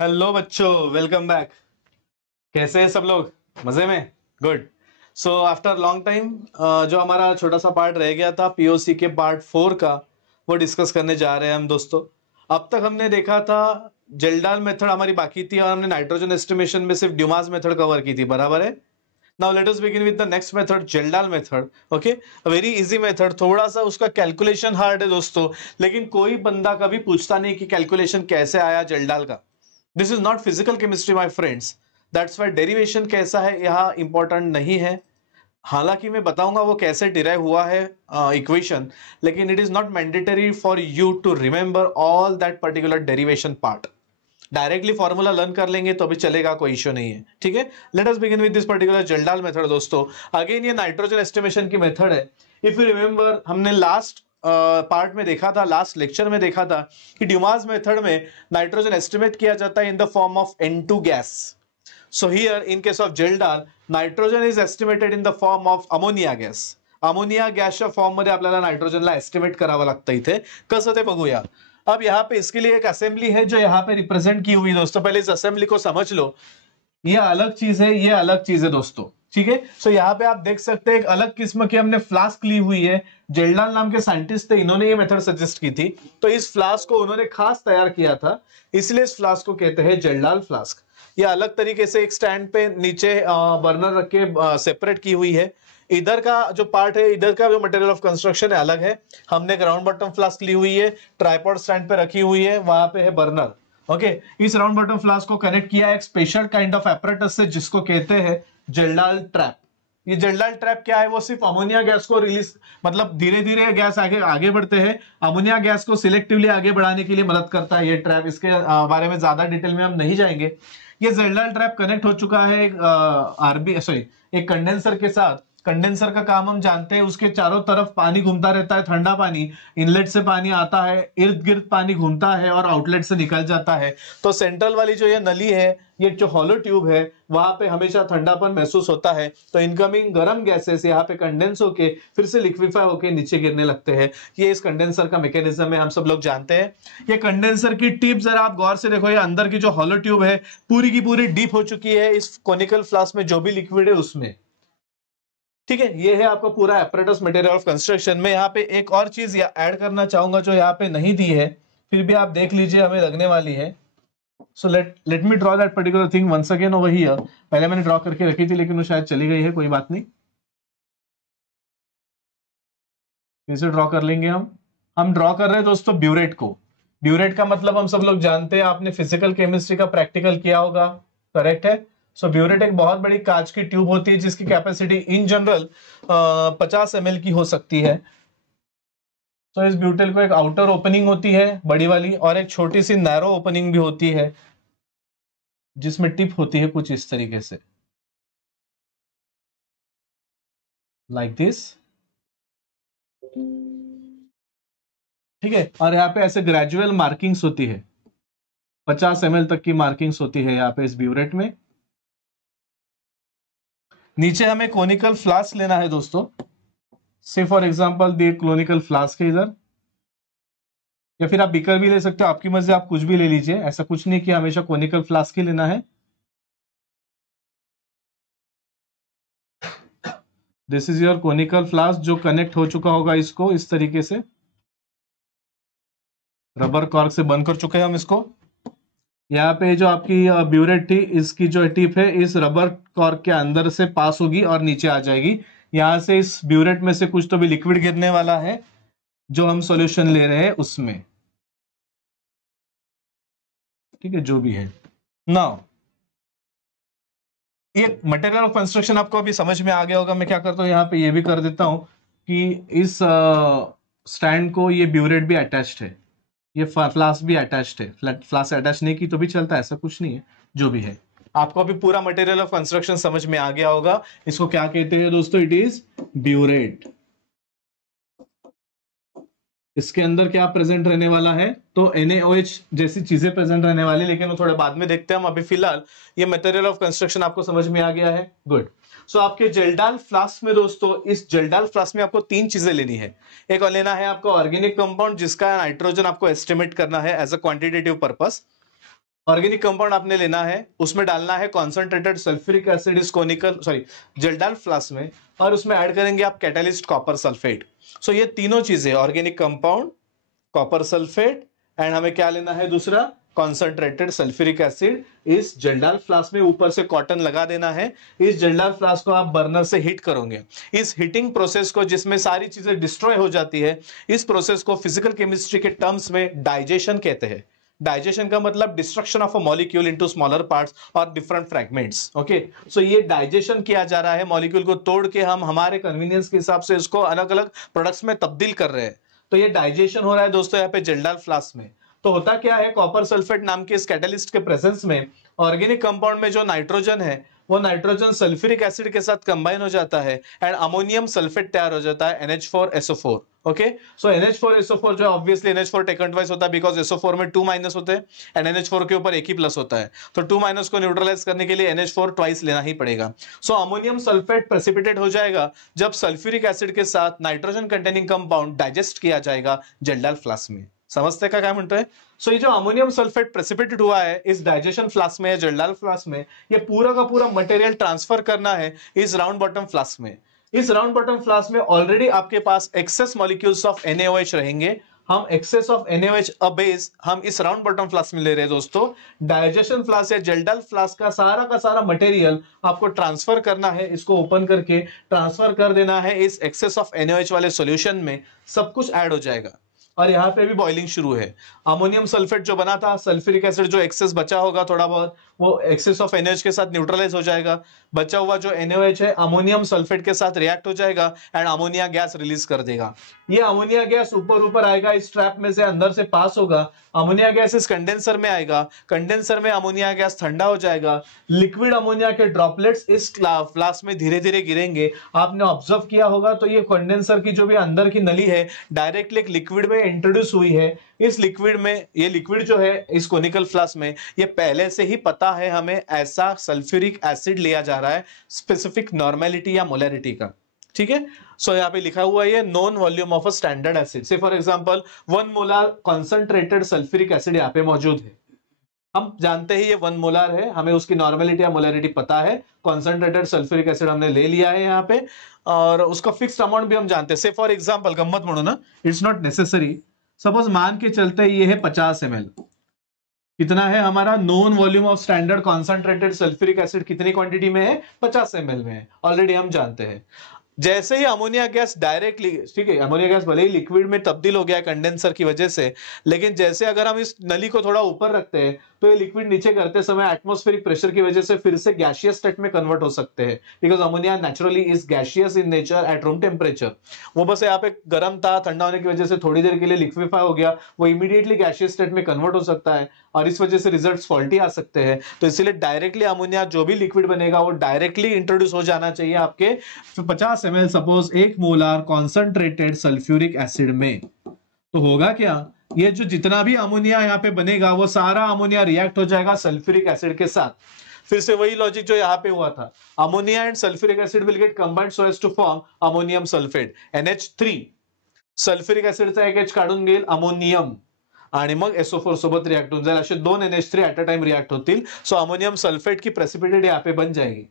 Hello बच्चों, welcome back. कैसे हैं सब लोग? मजे में? Good. So after long time जो हमारा छोटा सा पार्ट रह गया था पीओसी के पार्ट 4 का, वो डिस्कस करने जा रहे हैं हम दोस्तों। अब तक हमने देखा था जेल्डाल मेथड हमारी बाकी थी और हमने नाइट्रोजन एस्टिमेशन में सिर्फ ड्यूमास मेथड कवर की थी, बराबर है। Now let us begin with the next method, Kjeldahl method. Okay, very easy method, थोड़ा सा उसका कैलकुलेशन हार्ड है दोस्तों, लेकिन कोई बंदा कभी पूछता नहीं कि कैलकुलेशन कैसे आया जेल्डाल का। This is not physical chemistry my friends, that's why derivation कैसा है यहाँ इंपॉर्टेंट नहीं है। हालांकि मैं बताऊंगा वो कैसे डिराइव हुआ है इक्वेशन, लेकिन it is not mandatory for you to remember all that particular derivation part. Directly formula learn कर लेंगे तो भी चलेगा, कोई इश्यू नहीं है, ठीक है। Let us begin with this particular Kjeldahl method दोस्तों। अगेन ये नाइट्रोजन एस्टिमेशन की मेथड है। इफ यू रिमेंबर, हमने लास्ट पार्ट में देखा था, लास्ट लेक्चर में देखा था कि ड्यूमास मेथड में नाइट्रोजन एस्टिमेट किया जाता है in the form of N2 gas. So here in case of Kjeldahl, nitrogen is estimated in the form of ammonia gas. Ammonia गॅसच्या फॉर्म मध्ये आपल्याला नाइट्रोजनला एस्टिमेट करावं लागतं. इथे कसं ते बघूया. अब यहाँ पे इसके लिए एक असेंबली है जो यहाँ पे रिप्रेजेंट की हुई दोस्तों. पहले इस असेंबली को समझ लो. ये अलग चीज है, ये अलग चीज है दोस्तों, ठीक है। सो यहाँ पे आप देख सकते हैं एक अलग किस्म की हमने फ्लास्क ली हुई है. जेल्डाल नाम के साइंटिस्ट थे, इन्होंने ये मेथड सजेस्ट की थी. तो इस फ्लास्क को उन्होंने खास तैयार किया था, इसलिए इस फ्लास्क को कहते हैं जेल्डाल फ्लास्क. ये अलग तरीके से एक स्टैंड पे नीचे बर्नर रख के सेपरेट की हुई है. इधर का जो पार्ट है, इधर का जो मटेरियल ऑफ कंस्ट्रक्शन है अलग है. हमने एक राउंड बॉटम फ्लास्क ली हुई है, ट्राइपॉड स्टैंड पे रखी हुई है, वहां पे है बर्नर. ओके, इस राउंड बॉटम फ्लास्क को कनेक्ट किया है एक स्पेशल काइंड ऑफ एपरेटस से, जिसको कहते हैं जेल्डाल ट्रैप. ये जेल्डाल ट्रैप क्या है? वो सिर्फ अमोनिया गैस को रिलीज, मतलब धीरे धीरे गैस आगे आगे बढ़ते हैं, अमोनिया गैस को सिलेक्टिवली आगे बढ़ाने के लिए मदद करता है ये ट्रैप. इसके बारे में ज्यादा डिटेल में हम नहीं जाएंगे. ये जेल्डाल ट्रैप कनेक्ट हो चुका है एक कंडेंसर के साथ. कंडेंसर का काम हम जानते हैं, उसके चारों तरफ पानी घूमता रहता है, ठंडा पानी. इनलेट से पानी आता है, इर्द गिर्द पानी घूमता है और आउटलेट से निकल जाता है. तो सेंट्रल वाली जो ये नली है, ये जो हॉलो ट्यूब है, वहां पे हमेशा ठंडापन महसूस होता है. तो इनकमिंग गर्म गैसेस यहाँ पे कंडेंस होके फिर से लिक्विफाई होके नीचे गिरने लगते हैं. ये इस कंडेंसर का मैकेनिज्म है, हम सब लोग जानते हैं. ये कंडेंसर की टिप जरा आप गौर से देखो, ये अंदर की जो हॉलो ट्यूब है पूरी की पूरी डीप हो चुकी है इस कोनिकल फ्लास्क में, जो भी लिक्विड है उसमें, ठीक है. ये है आपका पूरा एपरेटस मटेरियल ऑफ कंस्ट्रक्शन में. यहाँ पे एक और चीज ऐड करना चाहूंगा जो यहाँ पे नहीं दी है, फिर भी आप देख लीजिए, हमें लगने वाली है. So let me draw that particular thing once again over here. पहले मैंने ड्रॉ करके रखी थी लेकिन वो शायद चली गई है, कोई बात नहीं, फिर से ड्रॉ कर लेंगे. हम ड्रॉ कर रहे हैं दोस्तों ब्यूरेट को. ब्यूरेट का मतलब हम सब लोग जानते हैं, आपने फिजिकल केमिस्ट्री का प्रैक्टिकल किया होगा, करेक्ट है. सो ब्यूरेट एक बहुत बड़ी कांच की ट्यूब होती है जिसकी कैपेसिटी इन जनरल 50 ml की हो सकती है. तो इस ब्यूटेल को एक आउटर ओपनिंग होती है बड़ी वाली, और एक छोटी सी नैरो ओपनिंग भी होती है जिसमें टिप होती है कुछ इस तरीके से, लाइक दिस, ठीक है. और यहाँ पे ऐसे ग्रेजुअल मार्किंग्स होती है, 50 ml तक की मार्किंग्स होती है यहाँ पे इस ब्यूरेट में. नीचे हमें कोनिकल फ्लास्क लेना है दोस्तों. से फॉर एग्जांपल दी क्लोनिकल फ्लास्क है इधर, या फिर आप बीकर भी ले सकते हो, आपकी मर्जी, आप कुछ भी ले लीजिए. ऐसा कुछ नहीं कि हमेशा कोनिकल फ्लास्क ही लेना है. This is your conical flask जो कनेक्ट हो चुका होगा इसको इस तरीके से, रबर कॉर्क से बंद कर चुके हैं हम इसको. यहाँ पे जो आपकी ब्यूरेट थी, इसकी जो टिप है इस रबर कॉर्क के अंदर से पास होगी और नीचे आ जाएगी. यहां से इस ब्यूरेट में से कुछ तो भी लिक्विड गिरने वाला है जो हम सॉल्यूशन ले रहे हैं उसमें, ठीक है, जो भी है. नाउ ये मटेरियल ऑफ कंस्ट्रक्शन आपको अभी समझ में आ गया होगा. मैं क्या करता हूँ, यहाँ पे ये भी कर देता हूं कि इस स्टैंड को ये ब्यूरेट भी अटैच्ड है, ये फ्लास्क भी अटैच्ड है. फ्लास्क अटैच नहीं की तो भी चलता है, ऐसा कुछ नहीं है. जो भी है, आपको अभी पूरा मटेरियल ऑफ कंस्ट्रक्शन समझ में आ गया होगा. इसको क्या कहते हैं दोस्तों? It is burette. इसके अंदर क्या प्रेजेंट रहने वाला है? तो NaOH जैसी चीजें प्रेजेंट रहने वाली, लेकिन वो थोड़े बाद में देखते हैं हम. अभी फिलहाल ये मटेरियल ऑफ कंस्ट्रक्शन आपको समझ में आ गया है. गुड. सो आपके जेल्डाल फ्लास्क में दोस्तों, इस जेल्डाल फ्लास्क में आपको 3 चीजें लेनी है. एक और लेना है आपको ऑर्गेनिक कंपाउंड जिसका नाइट्रोजन आपको एस्टिमेट करना है as a quantitative purpose. Organic compound आपने लेना है, उसमें डालना है कॉन्सेंट्रेटेड सल्फ्यूरिक एसिड इस कोनिकल जेल्डाल फ्लास्क में, और उसमें ऐड करेंगे आप कैटालिस्ट कॉपर सल्फेट। सो ये तीनों चीजें, organic compound, copper sulphate, and हमें क्या लेना है दूसरा, कॉन्सेंट्रेटेड सल्फ्यूरिक एसिड, इस जेल्डाल फ्लास्क में ऊपर से कॉटन लगा देना है। इस जेल्डाल फ्लास्क को आप बर्नर से हीट करोगे। इस हीटिंग प्रोसेस को, जिसमें सारी चीजें डिस्ट्रॉय हो जाती है, इस प्रोसेस को फिजिकल केमिस्ट्री के टर्म्स में डाइजेशन कहते हैं। डाइजेशन का मतलब destruction of a molecule into smaller parts और डिफरेंट फ्रैगमेंट्स। ओके, सो ये डाइजेशन किया जा रहा है, मॉलिक्यूल को तोड़ के हम हमारे कन्वीनियंस के हिसाब से इसको अलग अलग प्रोडक्ट्स में तब्दील कर रहे हैं। तो ये डाइजेशन हो रहा है दोस्तों यहाँ पे जेल्डाल फ्लास्क में। तो होता क्या है, कॉपर सल्फेट नाम के इस कैटालिस्ट के प्रेजेंस में ऑर्गेनिक कंपाउंड में जो नाइट्रोजन है, वो नाइट्रोजन सल्फ्यूरिक एसिड के साथ कंबाइन हो जाता है एंड अमोनियम सल्फेट तैयार हो जाता है, NH4SO4। ओके, सो NH4SO4 जो ऑब्वियसली NH4 टेकन ट्वाइस होता है, बिकॉज SO4 में 2 माइनस होते हैं एंड NH4 के ऊपर एक ही प्लस होता है, तो 2 माइनस को न्यूट्रलाइज करने के लिए NH4 ट्वाइस लेना ही पड़ेगा। सो अमोनियम सल्फेट प्रेसिपिटेट हो जाएगा जब सल्फ्यूरिक एसिड के साथ नाइट्रोजन कंटेनिंग कंपाउंड डाइजेस्ट किया जाएगा जेल्डाल फ्लास्क में। समझते का क्या म्हणतोय? सो ये जो अमोनियम सल्फेट प्रेसिपिटेट हुआ है इस डाइजेशन फ्लास्क में, जेल्डाल फ्लास्क में, ये पूरा का पूरा मटेरियल ट्रांसफर करना है इस राउंड बॉटम फ्लास्क में। इस राउंड बॉटम फ्लास्क में ऑलरेडी आपके पास एक्सेस मॉलिक्यूल्स ऑफ NaOH रहेंगे। हम excess of NaOH a base हम इस राउंड बॉटम फ्लास्क में ले रहे हैं दोस्तों। डाइजेशन फ्लास्क या जेल्डाल फ्लास्क का सारा मटेरियल आपको ट्रांसफर करना है, इसको ओपन करके ट्रांसफर कर देना है इस एक्सेस ऑफ NaOH वाले सॉल्यूशन में। सब कुछ ऐड हो जाएगा और यहाँ पे भी बॉइलिंग शुरू है। अमोनियम सल्फेट जो बना था, सल्फ्यूरिक एसिड जो एक्सेस बचा होगा थोड़ा बहुत, वो एक्सेस ऑफ NaOH के साथ न्यूट्रलाइज हो जाएगा। बचा हुआ जो NaOH है अमोनियम सल्फेट के साथ रिएक्ट हो जाएगा एंड अमोनिया गैस रिलीज कर देगा। ये अमोनिया गैस ऊपर आएगा, इस ट्रैप में से अंदर से पास होगा। अमोनिया गैस इस कंडेंसर में आएगा, कंडेंसर में अमोनिया गैस ठंडा हो जाएगा। लिक्विड अमोनिया के ड्रॉपलेट्स इस फ्लास्क में धीरे धीरे गिरेंगे। आपने ऑब्जर्व किया होगा तो ये कंडेंसर की जो भी अंदर की नली है डायरेक्टली एक लिक्विड में इंट्रोड्यूस हुई है। इस लिक्विड में, ये लिक्विड जो है इस कोनिकल फ्लास्क में, ये पहले से ही पता है हमें ऐसा सल्फ्यूरिक एसिड लिया जा रहा है स्पेसिफिक नॉर्मेलिटी या मोलरिटी का। ठीक है, सो यहाँ पे लिखा हुआ है known volume of a standard acid. Say for example 1 molar concentrated sulphuric acid यहाँ पे मौजूद है। हम जानते हैं ये 1 मोलर है, हमें उसकी नॉर्मेलिटी या मोलरिटी पता है। कॉन्सेंट्रेटेड सल्फ्यूरिक एसिड हमने ले लिया है यहाँ पे और उसका फिक्स्ड अमाउंट भी हम जानते हैं। से फॉर एग्जांपल गम्मत म्हणून ना, इट्स नॉट नेसेसरी, सपोज मान के चलते ये है 50 ml। कितना है हमारा non volume of standard concentrated sulphuric acid कितनी क्वांटिटी में है? 50 ml में है, ऑलरेडी हम जानते हैं। जैसे ही अमोनिया गैस डायरेक्टली, ठीक है, अमोनिया गैस भले ही लिक्विड में तब्दील हो गया कंडेंसर की वजह से, लेकिन जैसे अगर हम इस नली को थोड़ा ऊपर रखते हैं तो ये लिक्विड नीचे करते समय एटमॉस्फेरिक प्रेशर की वजह से फिर से गैसियस स्टेट में कन्वर्ट हो सकते हैं, because ammonia naturally is gaseous in nature at room temperature. वो बस यहाँ पे गर्म था, ठंडा होने की वजह से थोड़ी देर के लिए लिक्विफाई हो गया, वो इमीडिएटली गैसियस स्टेट में कन्वर्ट हो सकता है और इस वजह से रिजल्ट्स फॉल्टी आ सकते हैं। तो इसलिए डायरेक्टली अमोनिया जो भी लिक्विड बनेगा वो डायरेक्टली इंट्रोड्यूस हो जाना चाहिए आपके 50 ml suppose 1 molar concentrated sulphuric acid में। तो होगा क्या, ये जो जितना भी अमोनिया यहाँ पे बनेगा वो सारा अमोनिया रिएक्ट हो जाएगा सल्फ्यूरिक एसिड के साथ। फिर से वही लॉजिक जो यहाँ पे हुआ था, ammonia and sulphuric acid will get combined so as to form ammonium sulphate NH3। Sulphuric एसिडचा एक H काढून घेईल अमोनियम आणि मग SO4 सोबत रिएक्ट होऊन जाईल, असे 2 NH3 at a time react होतील। सो अमोनियम सल्फेट की प्रेसिपिटेट यहाँ पे बन जाएगी।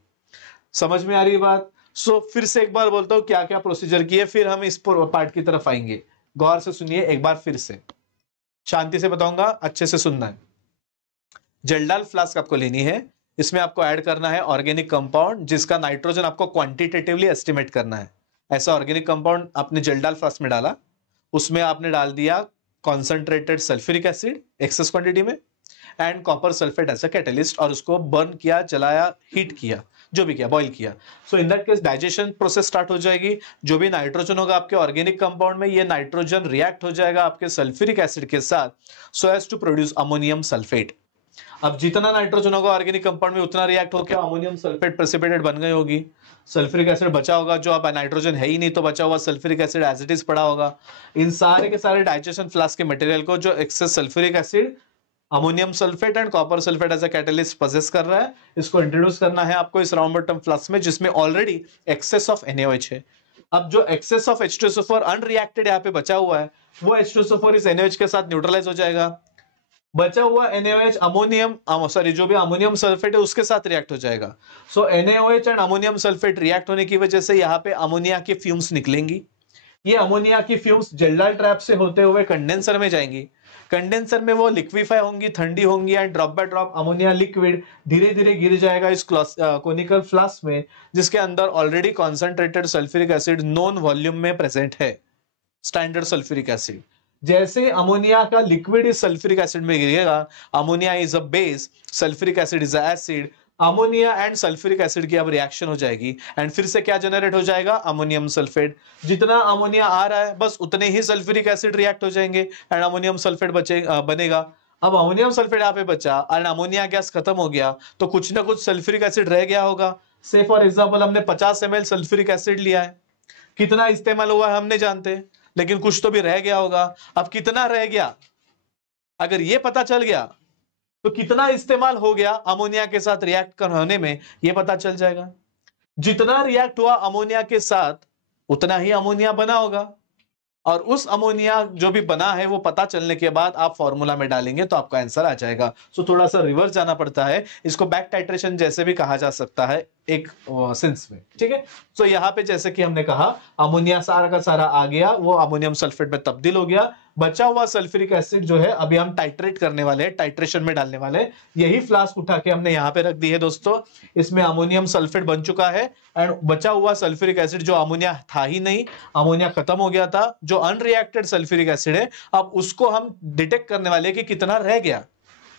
समझ में आ रही बात? सो फिर से एक बार बोलता हूं क्या क्या प्रोसीजर की है, फिर हम इस पार्ट की तरफ आएंगे। गौर से सुनिए एक बार फिर से, शांति से बताऊंगा, अच्छे से सुनना है। जेल्डाल फ्लास्क आपको लेनी है, इसमें आपको ऐड करना है ऑर्गेनिक कंपाउंड जिसका नाइट्रोजन आपको क्वांटिटेटिवली एस्टिमेट करना है। ऐसा ऑर्गेनिक कंपाउंड आपने जेल्डाल फ्लास्क में डाला, उसमें आपने डाल दिया concentrated sulphuric acid excess quantity में and copper sulphate as a catalyst, और उसको बर्न किया, जलाया, हीट किया, जो भी किया, बॉइल किया। So in that case digestion process start हो जाएगी। जो भी नाइट्रोजन होगा आपके ऑर्गेनिक कंपाउंड में, ये नाइट्रोजन रिएक्ट हो जाएगा आपके सल्फ्यूरिक एसिड के साथ so as to produce ammonium sulphate. अब जितना नाइट्रोजन होगा ऑर्गेनिक कंपाउंड में उतना रिएक्ट होकर अमोनियम सल्फेट प्रेसिपिटेट बन गई होगी। सल्फ्यूरिक एसिड बचा होगा, जो अब नाइट्रोजन है ही नहीं तो बचा हुआ sulphuric acid as it is पड़ा होगा। इन सारे के सारे डाइजेशन फ्लास्क के मटेरियल को जो excess sulphuric acid, ammonium sulphate and copper sulphate as a catalyst possess कर रहा है, इसको इंट्रोड्यूस करना है आपको इस राउंड बॉटम फ्लास्क में जिसमें ऑलरेडी एक्सेस ऑफ NaOH है। अब जो एक्सेस ऑफ H2SO4 अनरिएक्टेड यहाँ पे बचा हुआ है वो H2SO4 इस NaOH के साथ न्यूट्रलाइज हो जाएगा। बचा हुआ NaOH अमोनियम सॉरी जो भी अमोनियम सल्फेट है उसके साथ रिएक्ट हो जाएगा। सो NaOH and ammonium sulphate react होने की वजह से यहाँ पे अमोनिया की फ्यूम्स निकलेंगी। ये अमोनिया की फ्यूम्स जेल्डाल ट्रैप से होते हुए कंडेंसर में जाएंगी। कंडेंसर में वो लिक्विफाई होंगी, ठंडी होंगी and drop by drop ammonia liquid धीरे धीरे गिर जाएगा इस कोनिकल फ्लास्क में, जिसके अंदर already concentrated sulphuric acid non volume में प्रेजेंट है, स्टैंडर्ड सल्फ्यूरिक एसिड। जैसे अमोनिया का लिक्विड इस सल्फ्यूरिक एसिड में गिरेगा, ammonia is a base, sulphuric acid is a acid, ammonia and sulphuric acid की अब रिएक्शन हो जाएगी एंड फिर से क्या जनरेट हो जाएगा, अमोनियम सल्फेट। जितना अमोनिया आ रहा है बस उतने ही सल्फ्यूरिक एसिड रिएक्ट हो जाएंगे एंड अमोनियम सल्फेट बनेगा। अब अमोनियम सल्फेट यहाँ पे बचा एंड अमोनिया गैस खत्म हो गया तो कुछ ना कुछ सल्फ्यूरिक एसिड रह गया होगा। से फॉर एग्जाम्पल हमने 50 ml सल्फ्यूरिक एसिड लिया है, कितना इस्तेमाल हुआ है हम नहीं जानते, लेकिन कुछ तो भी रह गया होगा। अब कितना रह गया अगर ये पता चल गया तो कितना इस्तेमाल हो गया अमोनिया के साथ रिएक्ट होने में ये पता चल जाएगा। जितना रिएक्ट हुआ अमोनिया के साथ उतना ही अमोनिया बना होगा और उस अमोनिया जो भी बना है वो पता चलने के बाद आप फॉर्मूला में डालेंगे तो आपका आंसर आ जाएगा। सो थोड़ा सा रिवर्स जाना पड़ता है, इसको बैक टाइट्रेशन जैसे भी कहा जा सकता है एक सेंस में, ठीक है। सो यहाँ पे जैसे कि हमने कहा अमोनिया सारा का सारा आ गया, वो अमोनियम सल्फेट में तब्दील हो गया। बचा हुआ सल्फ्यूरिक एसिड जो है अभी हम टाइट्रेट करने वाले हैं, टाइट्रेशन में डालने वाले हैं। यही फ्लास्क उठा के हमने यहाँ पे रख दी है दोस्तों, इसमें अमोनियम सल्फेट बन चुका है एंड बचा हुआ सल्फ्यूरिक एसिड जो अमोनिया था ही नहीं, अमोनिया खत्म हो गया था, जो अनरिएक्टेड सल्फ्यूरिक एसिड है अब उसको हम डिटेक्ट करने वाले हैं कि कितना रह गया।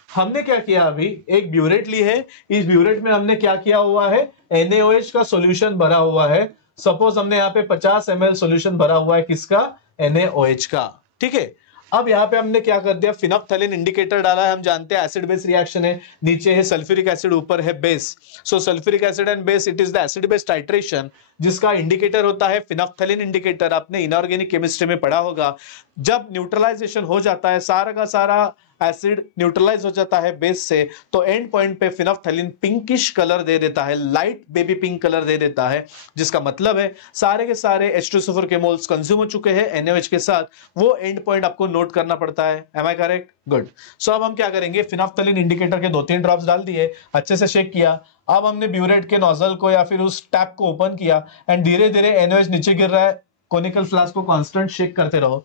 हमने क्या किया, अभी एक ब्यूरेट ली है, इस ब्यूरेट में हमने क्या किया हुआ है, NaOH का सॉल्यूशन भरा हुआ है। सपोज हमने यहाँ पे 50 ml सॉल्यूशन भरा हुआ है, किसका, NaOH का, ठीक है। अब यहाँ पे हमने क्या कर दिया, फिनोप्थेलिन इंडिकेटर डाला है। हम जानते हैं एसिड बेस रिएक्शन है, नीचे है सल्फ्यूरिक एसिड, ऊपर है base. So sulphuric acid and base, it is the acid base titration, जिसका इंडिकेटर होता है फिनोप्थेलिन इंडिकेटर। आपने इनऑर्गेनिक केमिस्ट्री में पढ़ा होगा, जब न्यूट्रलाइजेशन हो जाता है, सारा का सारा एसिड न्यूट्रलाइज हो जाता है बेस से, तो एंड पॉइंट पे फिनोप्थेलिन पिंकिश कलर दे देता है, लाइट बेबी पिंक कलर दे देता है, जिसका मतलब है सारे के सारे H2SO4 के मोल्स कंज्यूम हो चुके हैं NaOH के साथ। वो एंड पॉइंट आपको नोट करना पड़ता है। Am I correct? Good. So अब हम क्या करेंगे, फिनोप्थेलिन इंडिकेटर के 2-3 ड्रॉप्स डाल दिए, अच्छे से शेक किया। अब हमने ब्यूरेट के नोजल को या फिर उस टैप को ओपन किया एंड धीरे धीरे NaOH नीचे गिर रहा है। कोनिकल फ्लास्क को कांस्टेंट शेक करते रहो,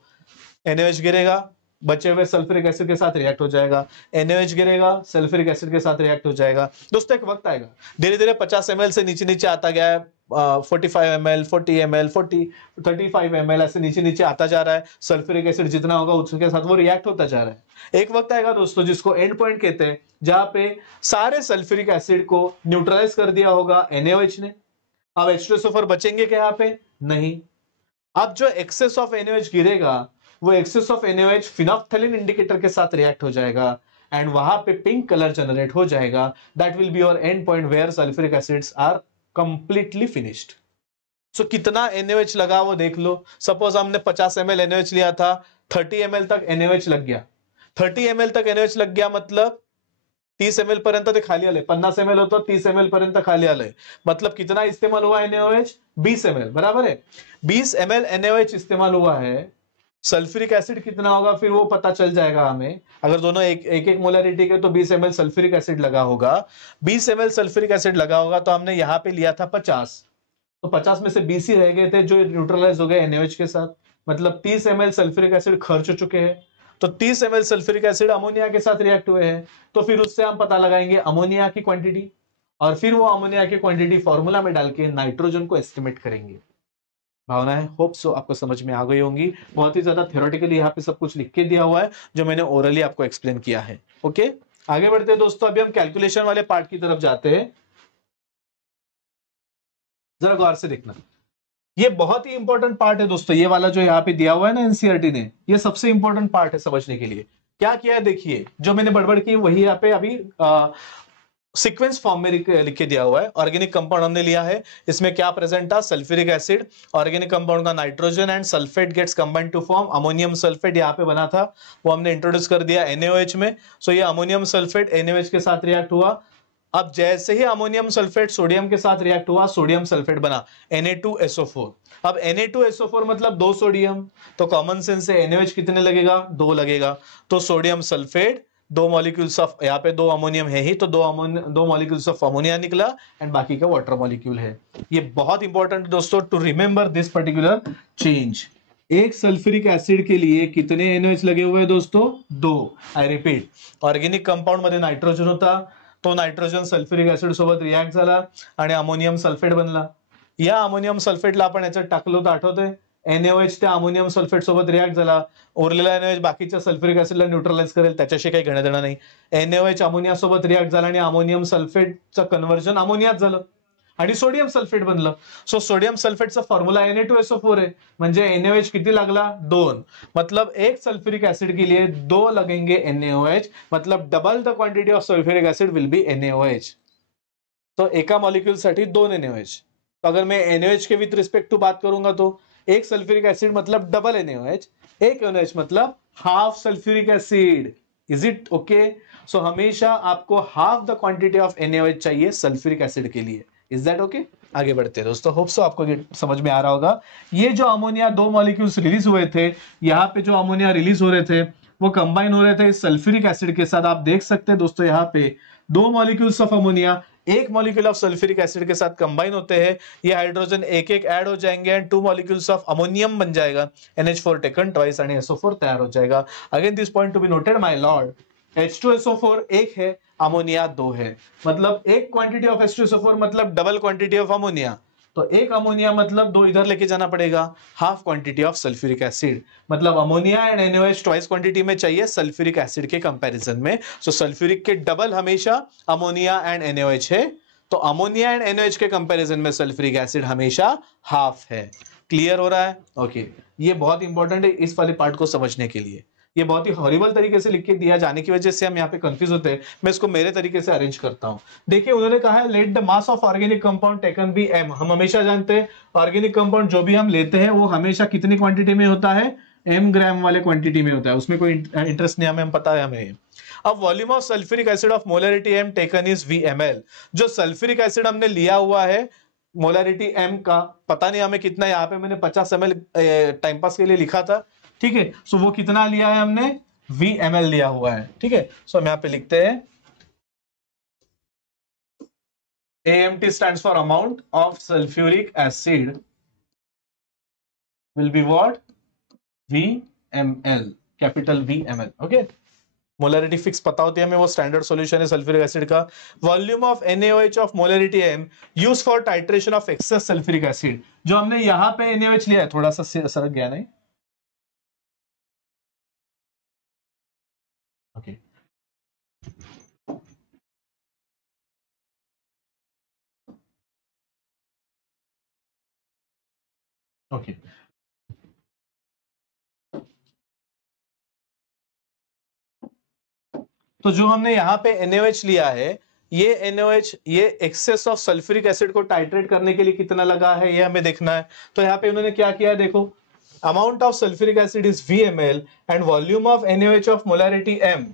NaOH गिरेगा, बचे हुए सल्फ्यूरिक एसिड के साथ रिएक्ट हो जाएगा, NaOH गिरेगा, सल्फ्यूरिक एसिड के साथ रिएक्ट हो जाएगा। दोस्तों एक वक्त आएगा, धीरे धीरे 50 ml से नीचे नीचे आता गया है, 45 ml, 40 ml, 35 ml, ऐसे नीचे नीचे आता जा रहा है। सल्फ्यूरिक एसिड जितना होगा उसके साथ वो रिएक्ट होता जा रहा है। एक वक्त आएगा दोस्तों जिसको एंड पॉइंट कहते हैं, जहां पे सारे सल्फ्यूरिक एसिड को न्यूट्रलाइज कर दिया होगा NaOH ने। अब H2SO4 बचेंगे क्या यहाँ पे? नहीं। अब जो एक्सेस ऑफ NaOH गिरेगा, वो एक्सेस ऑफ NaOH फिनोप्थेलिन इंडिकेटर के साथ रिएक्ट हो जाएगा एंड वहां पे पिंक कलर जनरेट हो जाएगा। That will be your end point where sulphuric acids are completely finished. So कितना NaOH लगा वो देख लो। सपोज हमने 50 ml NaOH लिया था, 30 ml तक NaOH लग गया। 30 ml तक NaOH लग गया मतलब 30 ml पर्यंत ते खाली आले, 50 ml होतो 30 ml पर्यंत खाली आले, मतलब कितना इस्तेमाल हुआ NaOH? 20 ml, बराबर है। 20 ml NaOH इस्तेमाल हुआ है। सल्फ्यूरिक एसिड कितना होगा फिर वो पता चल जाएगा हमें। अगर दोनों एक मोलरिटी के तो 20 ml सल्फ्यूरिक एसिड लगा होगा। 20 ml सल्फ्यूरिक एसिड लगा होगा तो हमने यहाँ पे लिया था 50, तो 50 में से 20 ही रह गए थे जो न्यूट्रलाइज हो गए NaOH के साथ, मतलब 30 ml सल्फ्यूरिक एसिड खर्च हो चुके हैं। तो 30 ml सल्फ्यूरिक एसिड अमोनिया के साथ रिएक्ट हुए हैं, तो फिर उससे हम पता लगाएंगे अमोनिया की क्वांटिटी और फिर वो अमोनिया की क्वांटिटी फॉर्मूला में डाल के नाइट्रोजन को एस्टिमेट करेंगे। भावना है, होप सो आपको समझ में आ गई होंगी। बहुत ही ज्यादा थ्योरेटिकली यहाँ पे सब कुछ लिख के दिया हुआ है जो मैंने ओरली आपको एक्सप्लेन किया है। ओके, आगे बढ़ते हैं दोस्तों। अभी हम कैलकुलेशन वाले पार्ट की तरफ जाते हैं। जरा गौर से देखना, ये बहुत ही इंपॉर्टेंट पार्ट है दोस्तों। ये वाला जो यहाँ पे दिया हुआ है ना एनसीईआरटी ने, ये सबसे इंपॉर्टेंट पार्ट है समझने के लिए। क्या किया है देखिए, जो मैंने बड़बड़ की वही यहाँ पे अभी सीक्वेंस फॉर्म में लिख के दिया हुआ है। ऑर्गेनिक कंपाउंड हमने लिया है, इसमें क्या प्रेजेंट था, सल्फ्यूरिक एसिड, ऑर्गेनिक कंपाउंड का nitrogen and sulphate gets combined to form ammonium sulphate. यहाँ पे बना था वो हमने इंट्रोड्यूस कर दिया NaOH में। सो ये अमोनियम सल्फेट NaOH के साथ रिएक्ट हुआ। अब जैसे ही अमोनियम सल्फेट सोडियम के साथ रिएक्ट हुआ, सोडियम सल्फेट बना Na2SO4। अब Na2SO4 मतलब 2 सोडियम, तो कॉमन सेंस से NaOH कितने लगेगा, 2 लगेगा, तो सोडियम सल्फेट दो मॉलिक्यूल्स ऑफ, यहाँ पे दो अमोनियम है ही तो दो मॉलिक्यूल्स ऑफ अमोनिया निकला एंड बाकी का वाटर मॉलिक्यूल है। ये बहुत इंपॉर्टेंट दोस्तों to remember this particular change. एक सल्फ्यूरिक एसिड के लिए कितने NaOH लगे हुए हैं दोस्तों? 2। आई रिपीट, ऑर्गेनिक कंपाउंड मध्ये नायट्रोजन होता, तो नायट्रोजन सल्फ्यूरिक ऍसिड सोबत रिॲक्ट झाला आणि अमोनियम सल्फेट बनला। या अमोनियम सल्फेटला आपण याच्यात टाकलं होतं, आठवतंय? NaOH त्या अमोनियम सल्फेट सोबत रिॲक्ट झाला, उरलेला NaOH बाकीच्या सल्फ्यूरिक ऍसिडला न्यूट्रलाइज करेल, त्याच्याशी काही घेणं देणं नाही। NaOH अमोनिया सोबत रिॲक्ट झाला आणि अमोनियम सल्फेटचं कन्व्हर्जन अमोनियात झालं आणि सोडियम सल्फेट बनलं। सो सोडियम सल्फेटचा फॉर्म्युला Na2SO4 है, म्हणजे NaOH किती लागला? 2। मतलब एक सल्फ्यूरिक एसिड के लिए 2 लगेंगे NaOH, मतलब double the quantity of sulphuric acid will B NaOH। तो एका मॉलिक्यूल साठी 2 NaOH। तो अगर मैं NaOH के विथ रिस्पेक्ट टू बात करूंगा तो एक सल्फ्यूरिक एसिड मतलब डबल NaOH, एक NaOH मतलब half sulphuric acid. Is it okay? So हमेशा आपको half the quantity of NaOH चाहिए सल्फ्यूरिक एसिड के लिए। Is that okay? आगे बढ़ते हैं दोस्तों, होप सो आपको समझ में आ रहा होगा। ये जो अमोनिया 2 मॉलिक्यूल्स रिलीज हुए थे, यहाँ पे जो अमोनिया रिलीज हो रहे थे वो कंबाइन हो रहे थे सल्फ्यूरिक एसिड के साथ। आप देख सकते हैं दोस्तों यहाँ पे 2 मॉलिक्यूल्स ऑफ अमोनिया एक मॉलिक्यूल ऑफ सल्फ्यूरिक एसिड के साथ कंबाइन होते हैं, ये हाइड्रोजन एक एक ऐड हो जाएंगे एंड 2 मॉलिक्यूल्स ऑफ अमोनियम बन जाएगा, NH4 taken twice and SO4 तैयार हो जाएगा। Again this point to be noted my Lord, H2SO4 एक है, अमोनिया 2 है, मतलब एक क्वांटिटी ऑफ H2SO4 मतलब डबल क्वांटिटी ऑफ अमोनिया। तो एक अमोनिया मतलब 2 इधर लेके जाना पड़ेगा, half quantity of sulphuric acid, मतलब ammonia and NaOH twice quantity में चाहिए सल्फ्यूरिक एसिड के कंपैरिजन में। सो सल्फ्यूरिक के डबल हमेशा अमोनिया एंड NaOH है, तो अमोनिया एंड NaOH के कंपैरिजन में सल्फ्यूरिक एसिड हमेशा हाफ है। क्लियर हो रहा है? ओके, ये बहुत इंपॉर्टेंट है इस वाले पार्ट को समझने के लिए। ये बहुत ही हॉरिबल तरीके से लिख के दिया जाने की वजह से हम यहाँ पे कंफ्यूज होते हैं। मैं इसको मेरे तरीके से अरेंज करता हूं। देखिए उन्होंने कहा है let the mass of organic compound taken be m। हम हमेशा जानते हैं ऑर्गेनिक कंपाउंड जो भी हम लेते हैं वो हमेशा कितनी क्वांटिटी में होता है? m ग्राम वाले क्वांटिटी में होता है, उसमें कोई इंटरेस्ट नहीं हमें, हम पता है हमें। अब volume of sulphuric acid of molarity m taken is VmL। जो सल्फ्यूरिक एसिड हमने लिया हुआ है मोलरिटी m का पता नहीं हमें कितना, यहाँ पे मैंने 50 ml टाइम पास के लिए लिखा था, ठीक है। सो वो कितना लिया है हमने? VmL लिया हुआ है, ठीक है। सो हम यहां पे लिखते हैं AMT stands for amount of sulfuric acid will be what? VmL, capital VmL, okay. Molarity fix पता होती है हमें, वो स्टैंडर्ड सॉल्यूशन है सल्फ्यूरिक एसिड का। Volume of NaOH of molarity m use for titration of excess sulphuric acid. जो हमने यहां पे NaOH लिया है, थोड़ा सा सरक गया नहीं, ओके ओके। तो जो हमने यहाँ पे NaOH लिया है, ये NaOH ये एक्सेस ऑफ सल्फ्यूरिक एसिड को टाइट्रेट करने के लिए कितना लगा है ये हमें देखना है। तो यहाँ पे उन्होंने क्या किया, देखो amount of sulphuric acid is VmL and volume of NaOH of molarity m।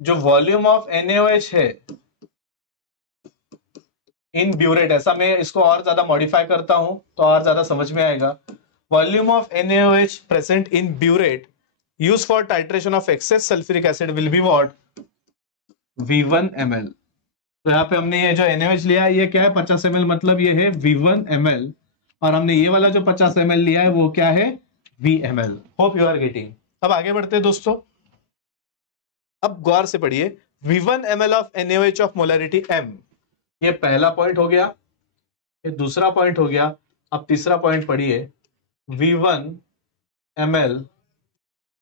जो वॉल्यूम ऑफ NaOH है इन ब्यूरेट, ऐसा मैं इसको और ज्यादा मॉडिफाई करता हूं तो और ज्यादा समझ में आएगा। Volume of NaOH present in burette use for titration of excess sulphuric acid will be what? V1 ml। तो यहाँ पे हमने ये जो NaOH लिया है ये क्या है? 50 ml, मतलब ये है V1 ml, और हमने ये वाला जो 50 ml लिया है वो क्या है? VmL। Hope you are getting. अब आगे बढ़ते हैं दोस्तों, अब गौर से पढ़िए V1 ml of NaOH of molarity m। ये पहला पॉइंट हो गया, ये दूसरा पॉइंट हो गया। अब तीसरा पॉइंट पढ़िए, V1 ml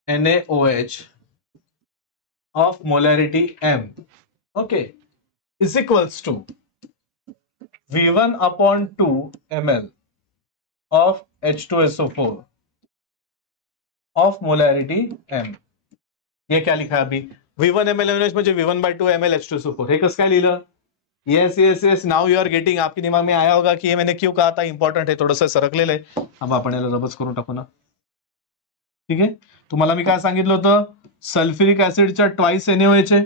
NaOH of molarity m, okay, is equals to V1 upon 2 ml of H2SO4 of molarity m। ये क्या लिखा है अभी? V1 ml NaOH म्हणजे V1 by 2 ml H2SO4। हे कसं काय लिहिलं? Yes yes yes, now you are getting. आपके दिमाग में आया होगा कि ये मैंने क्यों कहा था, इंपॉर्टंट है, थोडंसं सरकलेलं आहे। अब आपण याला रबच करून टाकू ना, ठीक आहे। तुम्हाला मी काय सांगितलं होतं? सल्फ्यूरिक ऍसिडच्या ट्वाइस NaOH आहे